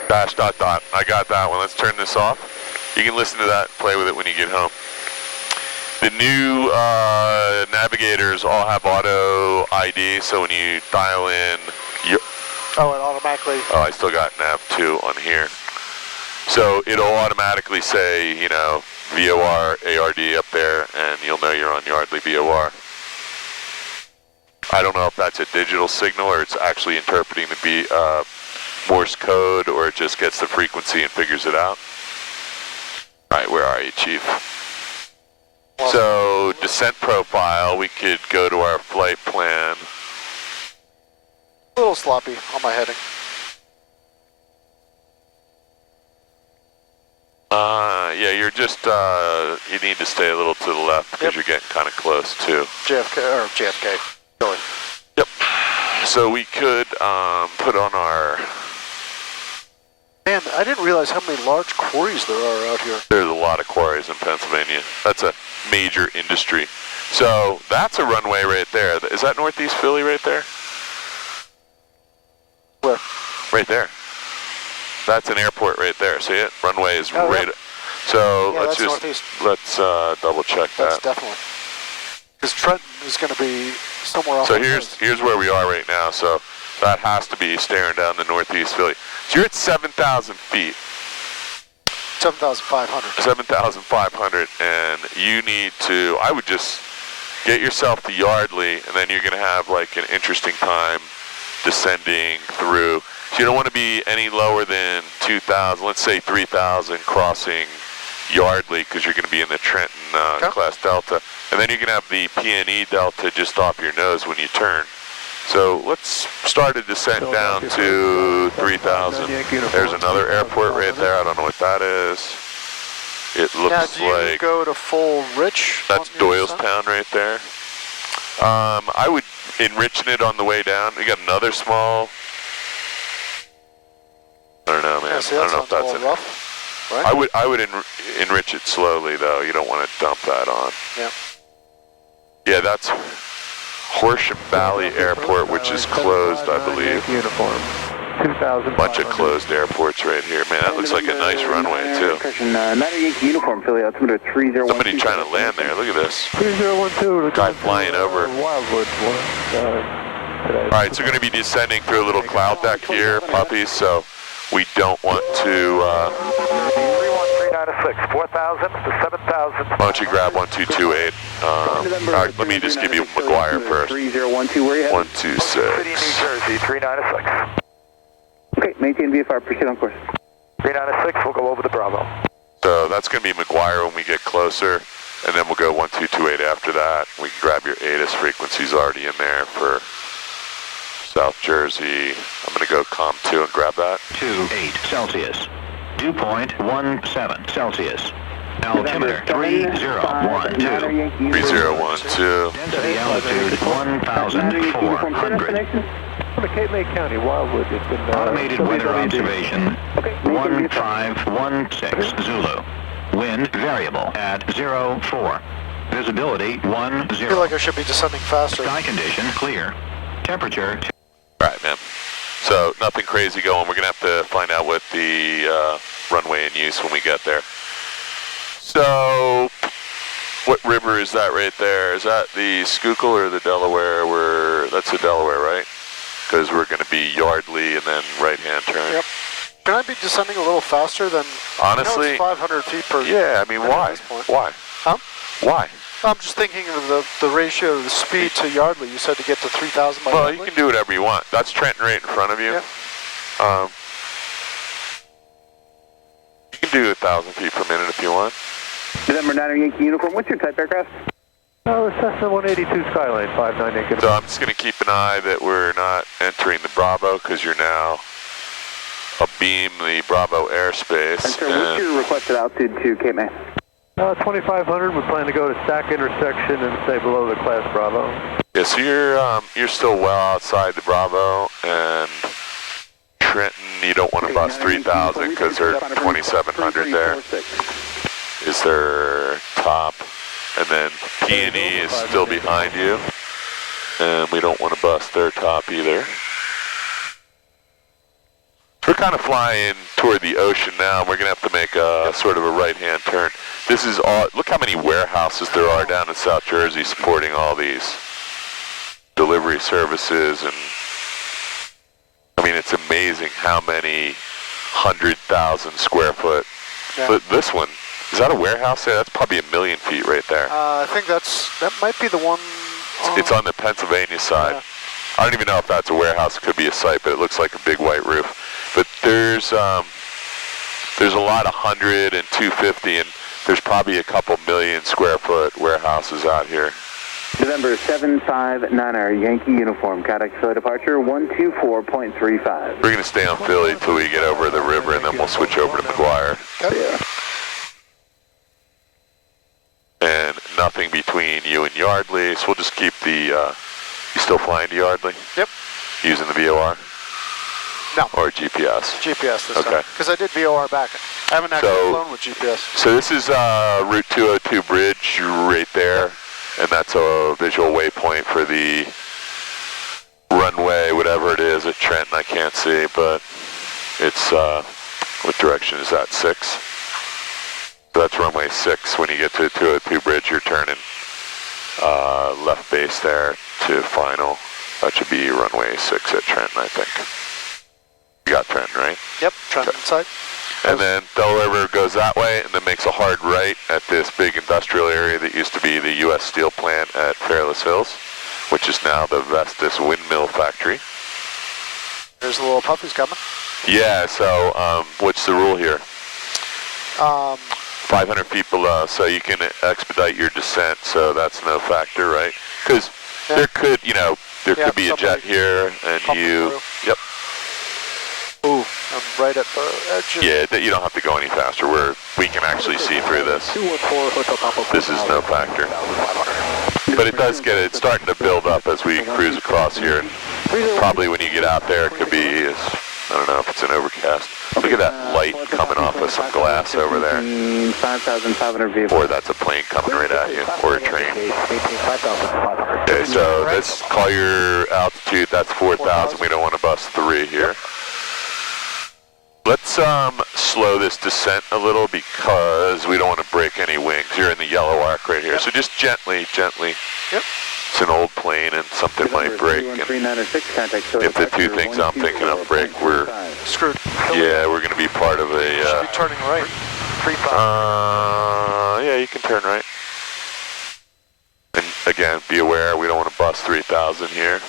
Dash dot dot. I got that one. Let's turn this off. You can listen to that, play with it when you get home. The new navigators all have auto ID, so when you dial in... Oh, it automatically... Oh, I still got nav 2 on here. So it'll automatically say, you know, VOR, ARD up there, and you'll know you're on Yardley VOR. I don't know if that's a digital signal or it's actually interpreting the Morse code, or it just gets the frequency and figures it out. All right, where are you, Chief? So descent profile, we could go to our flight plan. A little sloppy on my heading. Yeah, you're just, you need to stay a little to the left because you're getting kind of close to JFK. Really. Yep. So we could put on our... Man, I didn't realize how many large quarries there are out here. There's a lot of quarries in Pennsylvania. That's a major industry. So that's a runway right there. Is that Northeast Philly right there? Where? Right there. That's an airport right there. See it? Runway is right. Yep. So yeah, let's double check that. That's definitely. Because Trenton is going to be somewhere off. So here's where we are right now. So that has to be staring down the Northeast Philly. So you're at 7,000 feet. 7,500. 7,500, and you need to, I would just get yourself to Yardley, and then you're going to have like an interesting time descending through. So you don't want to be any lower than 2,000, let's say 3,000 crossing Yardley, because you're going to be in the Trenton class Delta. And then you're going to have the P&E Delta just off your nose when you turn. So let's start a descent down to 3,000. There's another airport right there. I don't know what that is. It looks now, do you like... go to full rich? That's Doylestown right there. I would enrichen it on the way down. We got another small... I don't know, man. Yeah, see, I don't know if that's a rough, right? I would enrich it slowly, though. You don't want to dump that on. Yeah. Yeah, that's... Horsham Valley Airport, which is closed, I believe. Uniform. 2,000. Bunch of closed airports right here. Man, that looks like a nice runway, too. Uniform, Philly, altimeter 3012. Somebody trying to land there. Look at this. 3012. Guy flying over. Wildwood. All right, so we're going to be descending through a little cloud deck here, puppies, so we don't want to... 31396, 4,000 to 7,000. Why don't you grab 1228? All right, let me just give you McGuire first. 3012, where you at? 126. City, New Jersey, 396. Okay, maintain VFR, proceed on course. 396, we'll go over the Bravo. So that's going to be McGuire when we get closer, and then we'll go 1228 after that. We can grab your ATIS frequencies already in there for South Jersey. I'm going to go COM2 and grab that. 28 Celsius. Dew point 17 Celsius. Altimeter 3012. 3012. Density altitude 1,400. Cape May County, Wildwood. It's been, Automated weather observation 1516 Zulu. Wind variable at 04. Visibility 10. I feel like I should be descending faster. Sky condition clear. Temperature. All right, man. So nothing crazy going. We're going to have to find out what the runway in use when we get there. So what river is that right there? Is that the Schuylkill or the Delaware? That's the Delaware, right? Because we're going to be Yardley and then right-hand turn. Yep. Can I be descending a little faster than... Honestly... I know it's 500 feet per... Yeah, I mean, why? Why? Huh? Why? I'm just thinking of the ratio of the speed to Yardley. You said to get to 3,000 by Well, Yardley? you can do whatever you want. That's Trenton right in front of you. Yep. You can do 1,000 feet per minute if you want. November 9 Yankee uniform, what's your type aircraft? Cessna 182 Skyline, 598. So I'm just going to keep an eye that we're not entering the Bravo because you're now abeam the Bravo airspace. And sir, what's your requested altitude to Cape May? 2,500. We plan to go to Stack intersection and stay below the class Bravo. Yeah, so you're still well outside the Bravo, and Trenton, you don't want to bust 3,000 because they're 2,700 there. Is their top. And then P&E is still behind you, and we don't want to bust their top either. We're kind of flying toward the ocean now. We're going to have to make a sort of a right-hand turn. This is all, look how many warehouses there are down in South Jersey supporting all these delivery services. And I mean, it's amazing how many 100,000 square foot. Yeah. But this one, is that a warehouse there? That's probably 1 million feet right there. I think that might be the one... It's on the Pennsylvania side. Yeah. I don't even know if that's a warehouse. It could be a site, but it looks like a big white roof. But there's a lot of 100 and 250, and there's probably a couple million square foot warehouses out here. November 759 Yankee uniform, contact Philly departure 124.35. We're going to stay on Philly till we get over the river, and then we'll switch over to McGuire. Okay. And nothing between you and Yardley, so we'll just keep the, you still flying to Yardley? Yep. Using the VOR? No. Or GPS? GPS this Okay. time. Because I did VOR back. I haven't actually flown with GPS. So this is Route 202 bridge right there, and that's a visual waypoint for the runway, whatever it is at Trenton, I can't see, but it's, what direction is that, 6? So that's runway 6. When you get to the 202 bridge, you're turning left base there to final. That should be runway 6 at Trenton, I think. You got Trenton, right? Yep, Trenton side. And then Delaware River goes that way and then makes a hard right at this big industrial area that used to be the U.S. Steel plant at Fairless Hills, which is now the Vestas windmill factory. There's the little puppies coming. Yeah, so what's the rule here? 500 feet below, so you can expedite your descent, so that's no factor, right? Because there could, there could be a jet here, and you, yep. Ooh, I'm right at the edge. Yeah, you don't have to go any faster. We can actually see through this. This is no factor. But it does it's starting to build up as we cruise across here. And probably when you get out there, it could be as I don't know if it's an overcast. Look at that light coming off of some glass over there. 5,500 vehicles. Or that's a plane coming right at you, or a train. Okay, so let's call your altitude. That's 4,000. We don't want to bust 3 here. Let's slow this descent a little because we don't want to break any wings. You're in the yellow arc right here, so just gently. Yep. It's an old plane and something might break. And if the 2 things I'm thinking of break, we're screwed. Yeah, we're going to be part of a. Should be turning right. Yeah, you can turn right. And again, be aware we don't want to bust 3,000 here.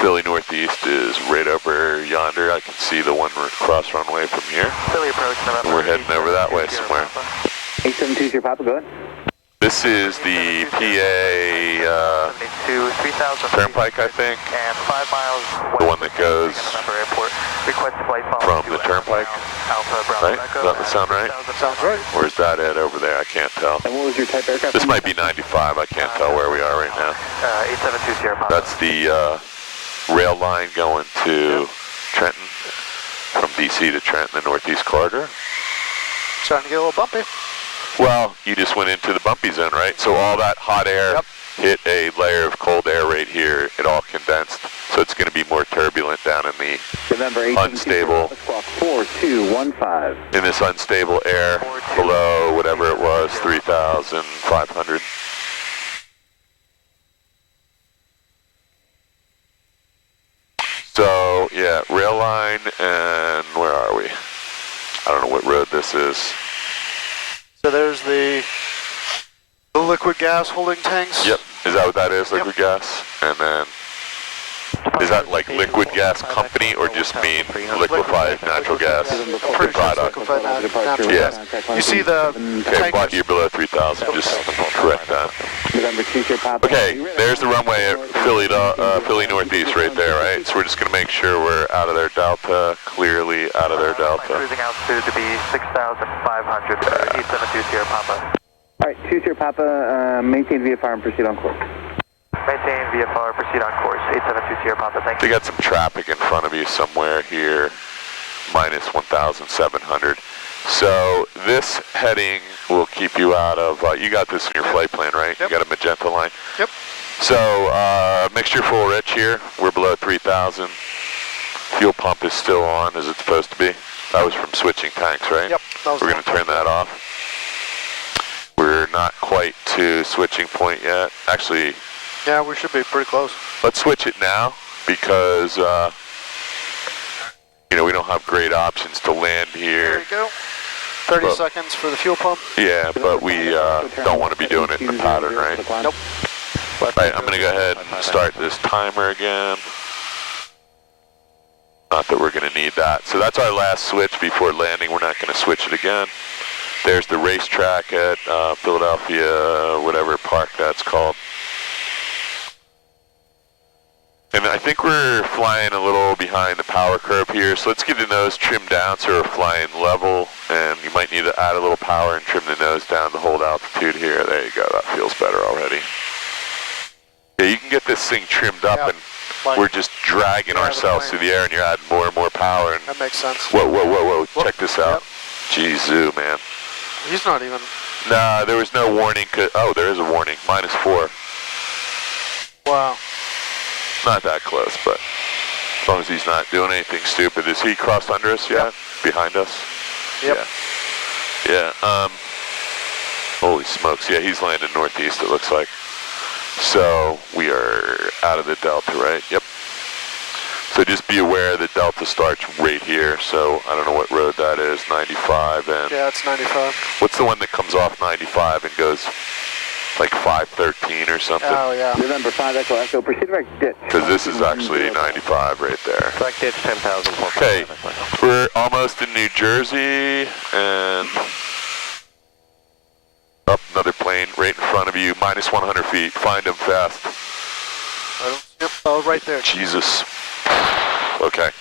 Philly Northeast is right over yonder. I can see the one cross runway from here. Philly approach. We're heading over that way somewhere. 872 Papa, go ahead. This is the PA Turnpike, I think. And 5 miles. The one that goes from the Turnpike. Right? Does that sound right? Sounds right. Where's that at over there? I can't tell. And what was your type aircraft? This might be 95. I can't tell where we are right now. 872 Sierra Papa. That's the rail line going to Trenton, from DC to Trenton, the Northeast Corridor. Starting to get a little bumpy. Well, you just went into the bumpy zone, right? So all that hot air hit a layer of cold air right here. It all condensed. So it's going to be more turbulent down in the unstable, 4215. in this unstable air below whatever it was, 3,500. So, yeah, rail line, and where are we? I don't know what road this is. So there's the liquid gas holding tanks. Yep. Is that what that is, liquid gas? And then, is that like liquid gas company or just mean liquefied natural gas product? Natural gas. You see the Okay, but you're below 3,000, just correct that. Okay, there's the runway at Philly Northeast right there, right? So we're just going to make sure we're out of their delta, clearly out of their delta. Cruising altitude to be 6,500 for 872 Sierra Papa. All right, 2 Sierra Papa, maintain VFR and proceed on course. Maintain VFR, proceed on course, 872 Sierra Papa, thank you. You got some traffic in front of you somewhere here, minus 1,700. So this heading will keep you out of, you got this in your flight plan, right? Yep. You got a magenta line? Yep. So mixture full rich here, we're below 3,000. Fuel pump is still on as it's supposed to be. That was from switching tanks, right? Yep. We're going to turn that off. We're not quite to switching point yet. Actually, yeah, we should be pretty close. let's switch it now because, you know, we don't have great options to land here. There we go. 30 seconds for the fuel pump. Yeah, but we don't want to be doing it in the pattern, right? Nope. Right, I'm going to go ahead and start this timer again. Not that we're going to need that. So that's our last switch before landing. We're not going to switch it again. There's the racetrack at Philadelphia, whatever park that's called. And I think we're flying a little behind the power curve here, so let's get the nose trimmed down so we're flying level, and you might need to add a little power and trim the nose down to hold altitude here. There you go, that feels better already. Yeah, you can get this thing trimmed up, and we're just dragging ourselves through the air, and you're adding more and more power. And that makes sense. Whoa, check this out. Jeez, man. He's not even... Nah, there was no warning. Oh, there is a warning, -4. Wow. Not that close, but as long as he's not doing anything stupid. Is he crossed under us yet? Yep. Behind us? Yep. Yeah. Holy smokes. Yeah, he's landed northeast, it looks like. So we are out of the delta, right? Yep. So just be aware the delta starts right here. So I don't know what road that is, 95 and... Yeah, it's 95. What's the one that comes off 95 and goes like 513 or something? Oh, yeah. November 5 Echo Echo, proceed direct ditch. Because this is actually 95 right there. Direct ditch 10,000. Okay, we're almost in New Jersey, and up another plane right in front of you, -100 feet. Find him fast. Yep, oh, right there. Jesus. Okay.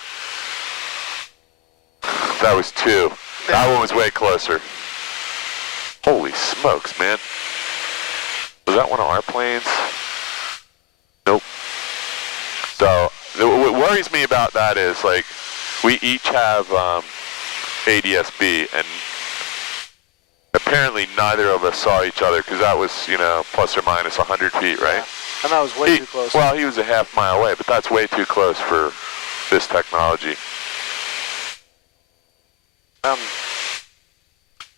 That was 2. That one was way closer. Holy smokes, man. Was that one of our planes? Nope. So, what worries me about that is, like, We each have ADS-B, and apparently neither of us saw each other because that was, you know, plus or minus 100 feet, right? Yeah. And that was way too close. Well, he was a half mile away, but that's way too close for this technology.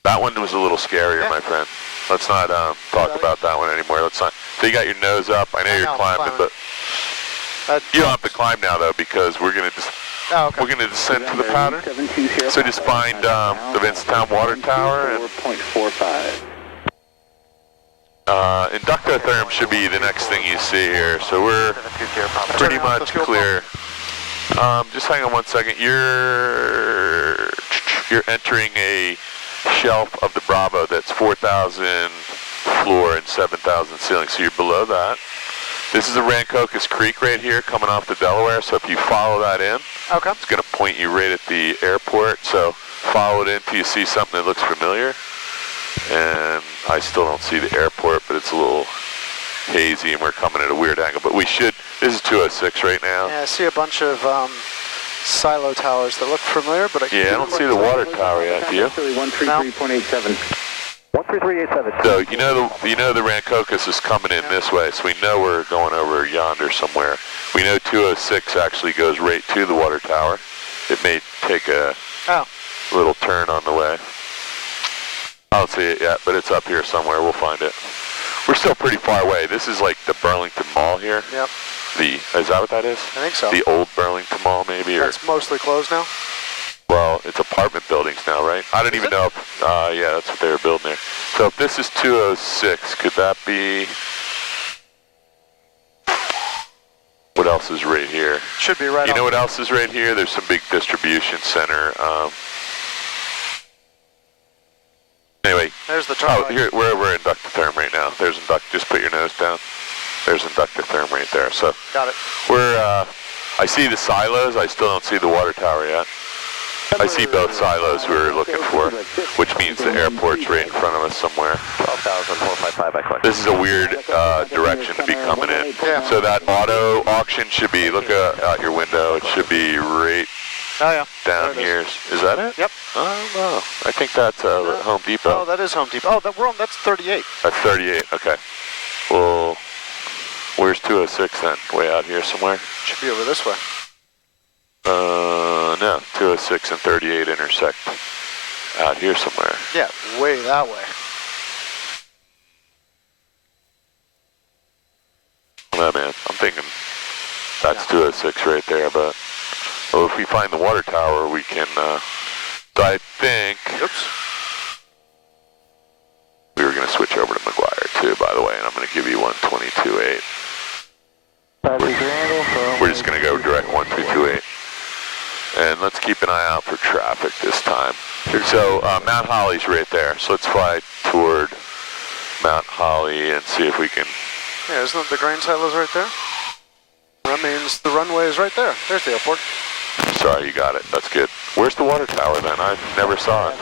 That one was a little scarier, my friend. Let's not talk about that one anymore. Let's not. So you got your nose up. I know you're climbing, but you don't have to climb now though because we're gonna we're gonna descend to the pattern. So just find the Vincetown Water Tower and 4.45. Inductotherm should be the next thing you see here. So we're pretty much clear. Just hang on 1 second. You're entering a shelf of the Bravo that's 4,000 floor and 7,000 ceiling. So you're below that. This is the Rancocas Creek right here coming off the Delaware. So if you follow that in, it's going to point you right at the airport. So follow it in until you see something that looks familiar. And I still don't see the airport, but it's a little hazy and we're coming at a weird angle. But we should, this is 206 right now. Yeah, I see a bunch of silo towers that look familiar, but I don't see the water tower yet, do you? 133.87. 133.87. So you know the Rancocas is coming in this way, so we know we're going over yonder somewhere. We know 206 actually goes right to the water tower. It may take a little turn on the way. I don't see it yet, but it's up here somewhere. We'll find it. We're still pretty far away. This is like the Burlington Mall here. Yep. Is that what that is? I think so. The old Burlington Mall, maybe? That's mostly closed now? Well, it's apartment buildings now, right? I don't even know if, yeah, that's what they were building there. So if this is 206, could that be, what else is right here? Should be right. You know what else is right here? There's some big distribution center. Anyway. There's the truck. Oh, here, we're over Inductotherm right now. There's just put your nose down. There's Inductotherm right there. So got it. We're, I see the silos. I still don't see the water tower yet. I see both silos we're looking for, which means the airport's right in front of us somewhere. 12,455. This is a weird direction to be coming in. Yeah. So that auto auction should be, look out your window, it should be right down here. Is that it? Yep. Oh, no. I think that's Home Depot. Oh, that is Home Depot. Oh, that's 38. That's 38, okay. Well, where's 206 then? Way out here somewhere? Should be over this way. No, 206 and 38 intersect out here somewhere. Yeah, way that way. No, man, I'm thinking that's 206 right there, but well, if we find the water tower, we can, so I think, we were going to switch over to McGuire too, by the way, and I'm going to give you 122.8. We're just going to go direct 1228. And let's keep an eye out for traffic this time. So Mount Holly's right there. So let's fly toward Mount Holly and see if we can. Yeah, isn't it the grain silos right there? That means the runway is right there. There's the airport. Sorry, you got it. That's good. Where's the water tower then? I never saw it.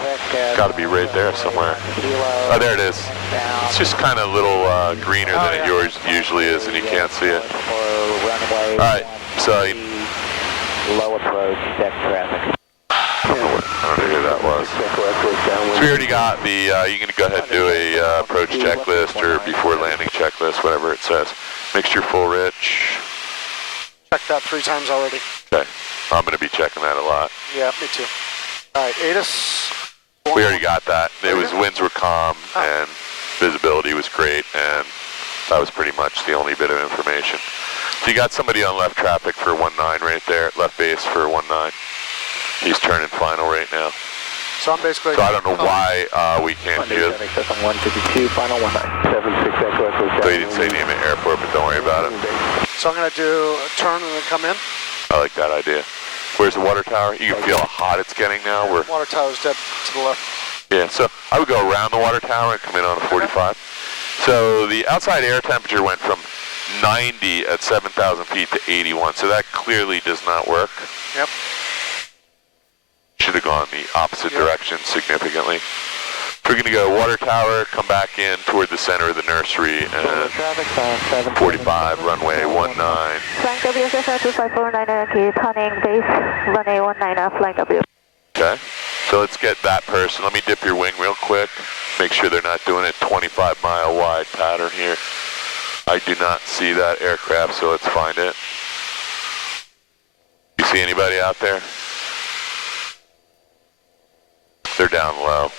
Got to be right there somewhere. Oh, there it is. It's just kind of a little greener than it usually is, and you can't see it. All right, so. Low approach, check traffic. I don't know who that was. So we already got the, you can go ahead and do a approach checklist or before landing checklist, whatever it says. Mixture full rich. Checked that 3 times already. Okay. I'm going to be checking that a lot. Yeah, me too. All right, ATIS. We already got that. It was, winds were calm and visibility was great, and that was pretty much the only bit of information. So you got somebody on left traffic for 19 right there, left base for 19. He's turning final right now. So I'm basically. So I don't know why we can't give. 152, final 19. 76 So he didn't say name at airport, but don't worry about it. So I'm going to do a turn and then come in. I like that idea. Where's the water tower? You can feel how hot it's getting now. Water tower's dead to the left. Yeah, so I would go around the water tower and come in on a 45. So the outside air temperature went from 90 at 7,000 feet to 81, so that clearly does not work. Yep. Should have gone the opposite direction significantly. So we're going to go water tower, come back in toward the center of the nursery, and 45, runway 19. WSF 2549 Yankee, turning base, runway 19, flying W. Okay, so let's get that person. Let me dip your wing real quick. Make sure they're not doing a 25-mile wide pattern here. I do not see that aircraft, so let's find it. You see anybody out there? They're down low.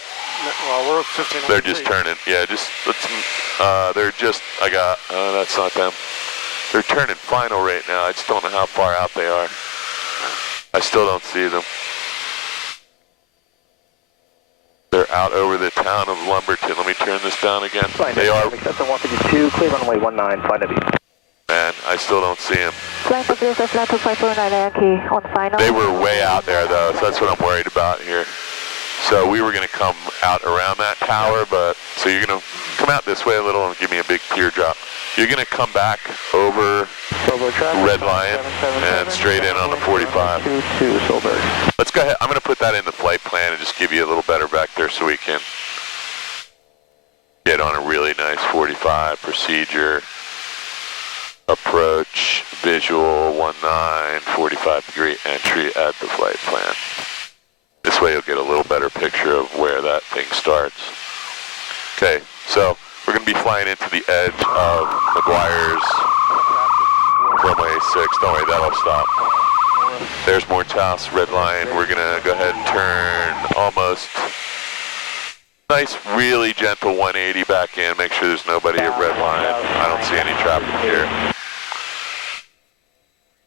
Well, we're at 15. They're just turning. Yeah, just let's. They're just. I got. That's not them. They're turning final right now. I just don't know how far out they are. I still don't see them. They're out over the town of Lumberton. Let me turn this down again. They are. Accept 152, clear runway 19, fly W. Man, I still don't see them. Flying WSF 2549 Yankee, on final. They were way out there though, so that's what I'm worried about here. So we were going to come out around that tower, but so you're going to come out this way a little and give me a big tear drop. You're going to come back over Red Lion and straight in on the 45. Let's go ahead. I'm going to put that in the flight plan and just give you a little better vector so we can get on a really nice 45 procedure. Approach, visual, 19, 45 degree entry at the flight plan. This way you'll get a little better picture of where that thing starts. Okay, so we're going to be flying into the edge of McGuire's runway 6. Don't worry, that'll stop. There's Morehouse, Red Lion. We're going to go ahead and turn almost nice, really gentle 180 back in. Make sure there's nobody at Red Lion. I don't see any traffic here.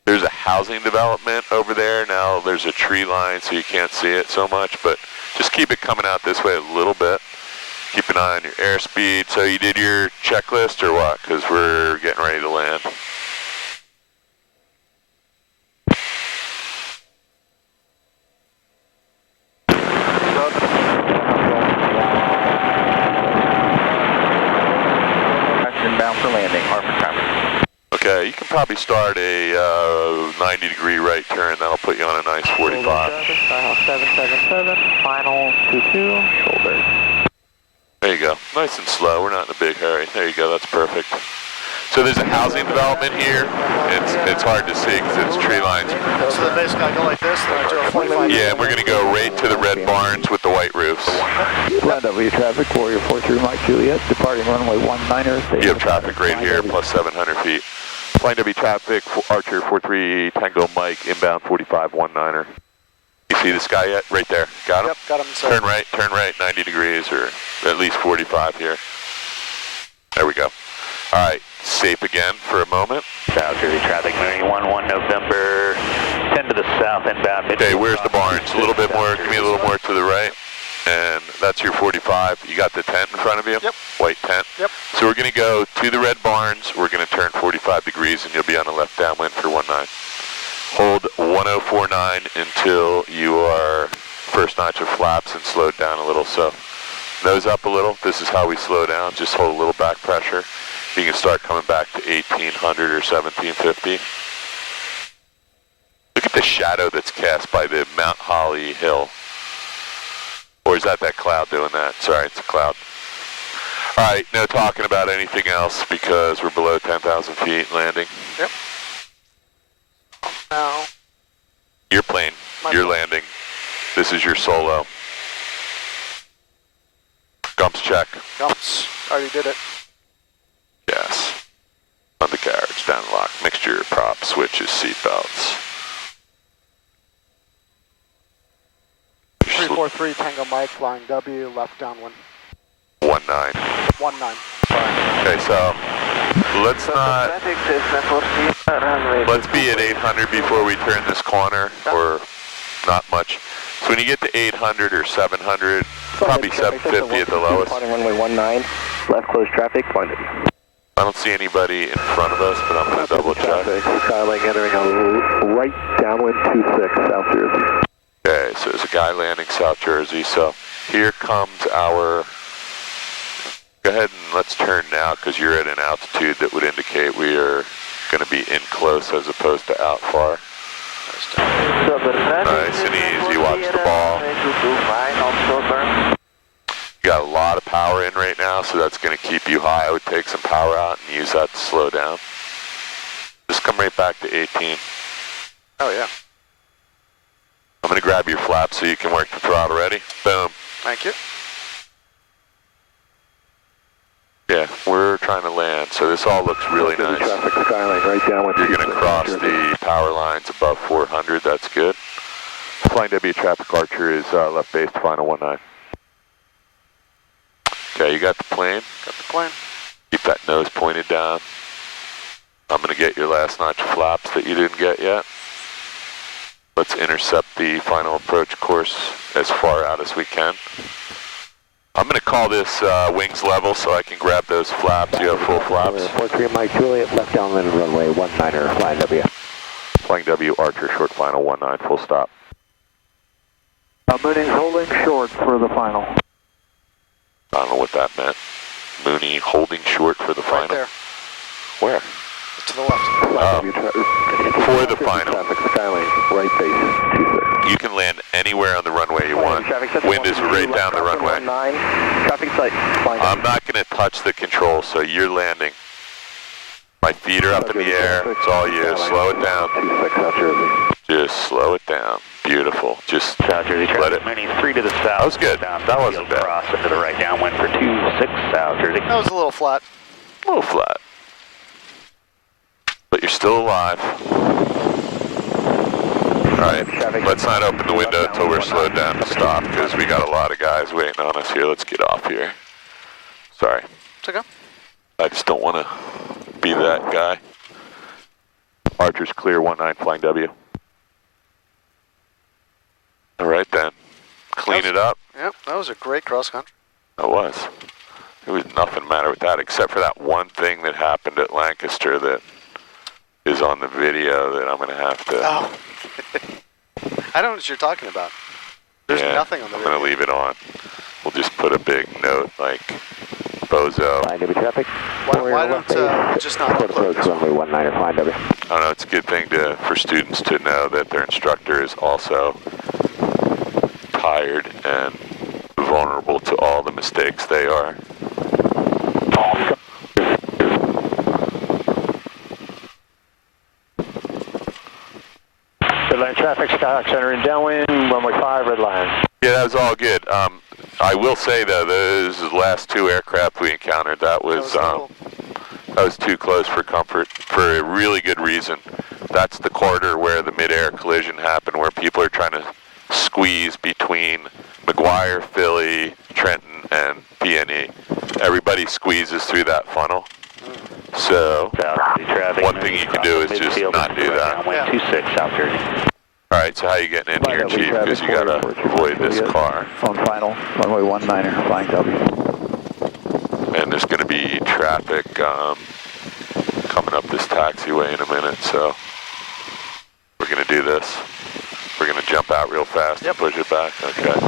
There's a housing development over there. Now there's a tree line, so you can't see it so much, but just keep it coming out this way a little bit. Keep an eye on your airspeed. So you did your checklist or what? Because we're getting ready to land. Inbound for landing, Hartford traffic. Okay, you can probably start a 90-degree right turn. That'll put you on a nice 45. 777, final 22, shoulder. There you go. Nice and slow. We're not in a big hurry. There you go. That's perfect. So there's a housing development here. It's hard to see because it's tree lines. So the base guy go like this, then I do a 45. Yeah, and we're going to go right to the red barns with the white roofs. Ground W traffic, Warrior 43 Mike Juliet, departing runway 19. You have traffic right here, plus 700 feet. Flying W traffic, Archer 43 Tango Mike, inbound 45 19er. You see this guy yet? Right there. Got him? Yep, got him. Turn right, 90 degrees, or at least 45 here. There we go. All right, safe again for a moment. South Jersey traffic, moving 11 November, 10 to the south, inbound. Okay, where's the barns? A little bit more, give me a little more to the right. And that's your 45. You got the tent in front of you? Yep. White tent? Yep. So we're going to go to the red barns. We're going to turn 45 degrees, and you'll be on a left downwind for 19. Hold 1049 until you are first notch of flaps and slowed down a little. So nose up a little. This is how we slow down. Just hold a little back pressure. You can start coming back to 1800 or 1750. Look at the shadow that's cast by the Mount Holly hill. Or is that cloud doing that? Sorry, it's a cloud. All right, no talking about anything else because we're below 10,000 feet landing. Yep. Now. Your plane, you're landing. This is your solo. Gumps check. Gumps. Already did it. Yes. Undercarriage, down lock, mixture, prop, switches, seat belts. 343 Tango Mike, flying W, left downwind. 19. 19. Okay, so let's be at 800 before we turn this corner, or not much. So when you get to 800 or 700, probably 750 at the lowest. Runway 19, left close traffic, point it. I don't see anybody in front of us, but I'm going to double check. Skylink entering a right downwind 26, South Jersey. Okay, so there's a guy landing South Jersey. So here comes our, go ahead and let's turn now because you're at an altitude that would indicate we are going to be in close as opposed to out far. Nice and easy, watch the ball. You got a lot of power in right now, so that's going to keep you high. I would take some power out and use that to slow down. Just come right back to 18. Oh, yeah. I'm going to grab your flaps so you can work the throttle ready. Boom. Thank you. Yeah, we're trying to land, so this all looks really nice. Traffic skyline right down with You're going to cross the power lines above 400. That's good. Flying W traffic Archer is left base to final 19. Okay, you got the plane? Got the plane. Keep that nose pointed down. I'm going to get your last notch of flaps that you didn't get yet. Let's intercept the final approach course as far out as we can. I'm going to call this wings level so I can grab those flaps. You have full flaps. 43 Mike Juliet, left downwind runway 19er, flying W. Flying W Archer, short final 19, full stop. Mooning's holding short for the final. I don't know what that meant. Mooney holding short for the final. Right there. Where? To the left. For the final. Traffic skyline, right base, 26. You can land anywhere on the runway you want. Wind is right down the runway. Traffic sight. I'm not going to touch the controls, so you're landing. My feet are up in the air. It's all you. Slow it down. 26 South Jersey. Just slow it down. Beautiful. Just South Jersey let it. Mini 3 to the south. That was good. That wasn't bad. Cross into the right downwind for 26 South Jersey. That was a little flat. A little flat. But you're still alive. Alright, let's not open the window until we're slowed down to stop, because we got a lot of guys waiting on us here. Let's get off here. Sorry. It's okay. I just don't want to be that guy. Archer's clear, 19 flying W. Alright then. Clean it up. Yep, that was a great cross country. It was. There was nothing matter with that, except for that one thing that happened at Lancaster that is on the video that I'm going to have to... Oh. I don't know what you're talking about. There's nothing on the video. I'm going to leave it on. We'll just put a big note like, Bozo. Flying W traffic. Why don't just not upload this one? Runway 19er, flying W. I don't know, it's a good thing for students to know that their instructor is also tired and vulnerable to all the mistakes they are. Red line traffic, Skyhawk Center in downwind, runway 5, red line. Yeah, that was all good. I will say though, those last two aircraft we encountered, that was too close for comfort for a really good reason. That's the corridor where the mid-air collision happened, where people are trying to squeeze between McGuire, Philly, Trenton, and PNE. Everybody squeezes through that funnel. So, one thing you can do is just not do that. 26 South Jersey. Alright, so how you getting in here, Chief? Because you gotta avoid this car. On final, runway 19er, flying W. And there's gonna be traffic coming up this taxiway in a minute, so we're gonna do this. We're gonna jump out real fast and push it back. Okay.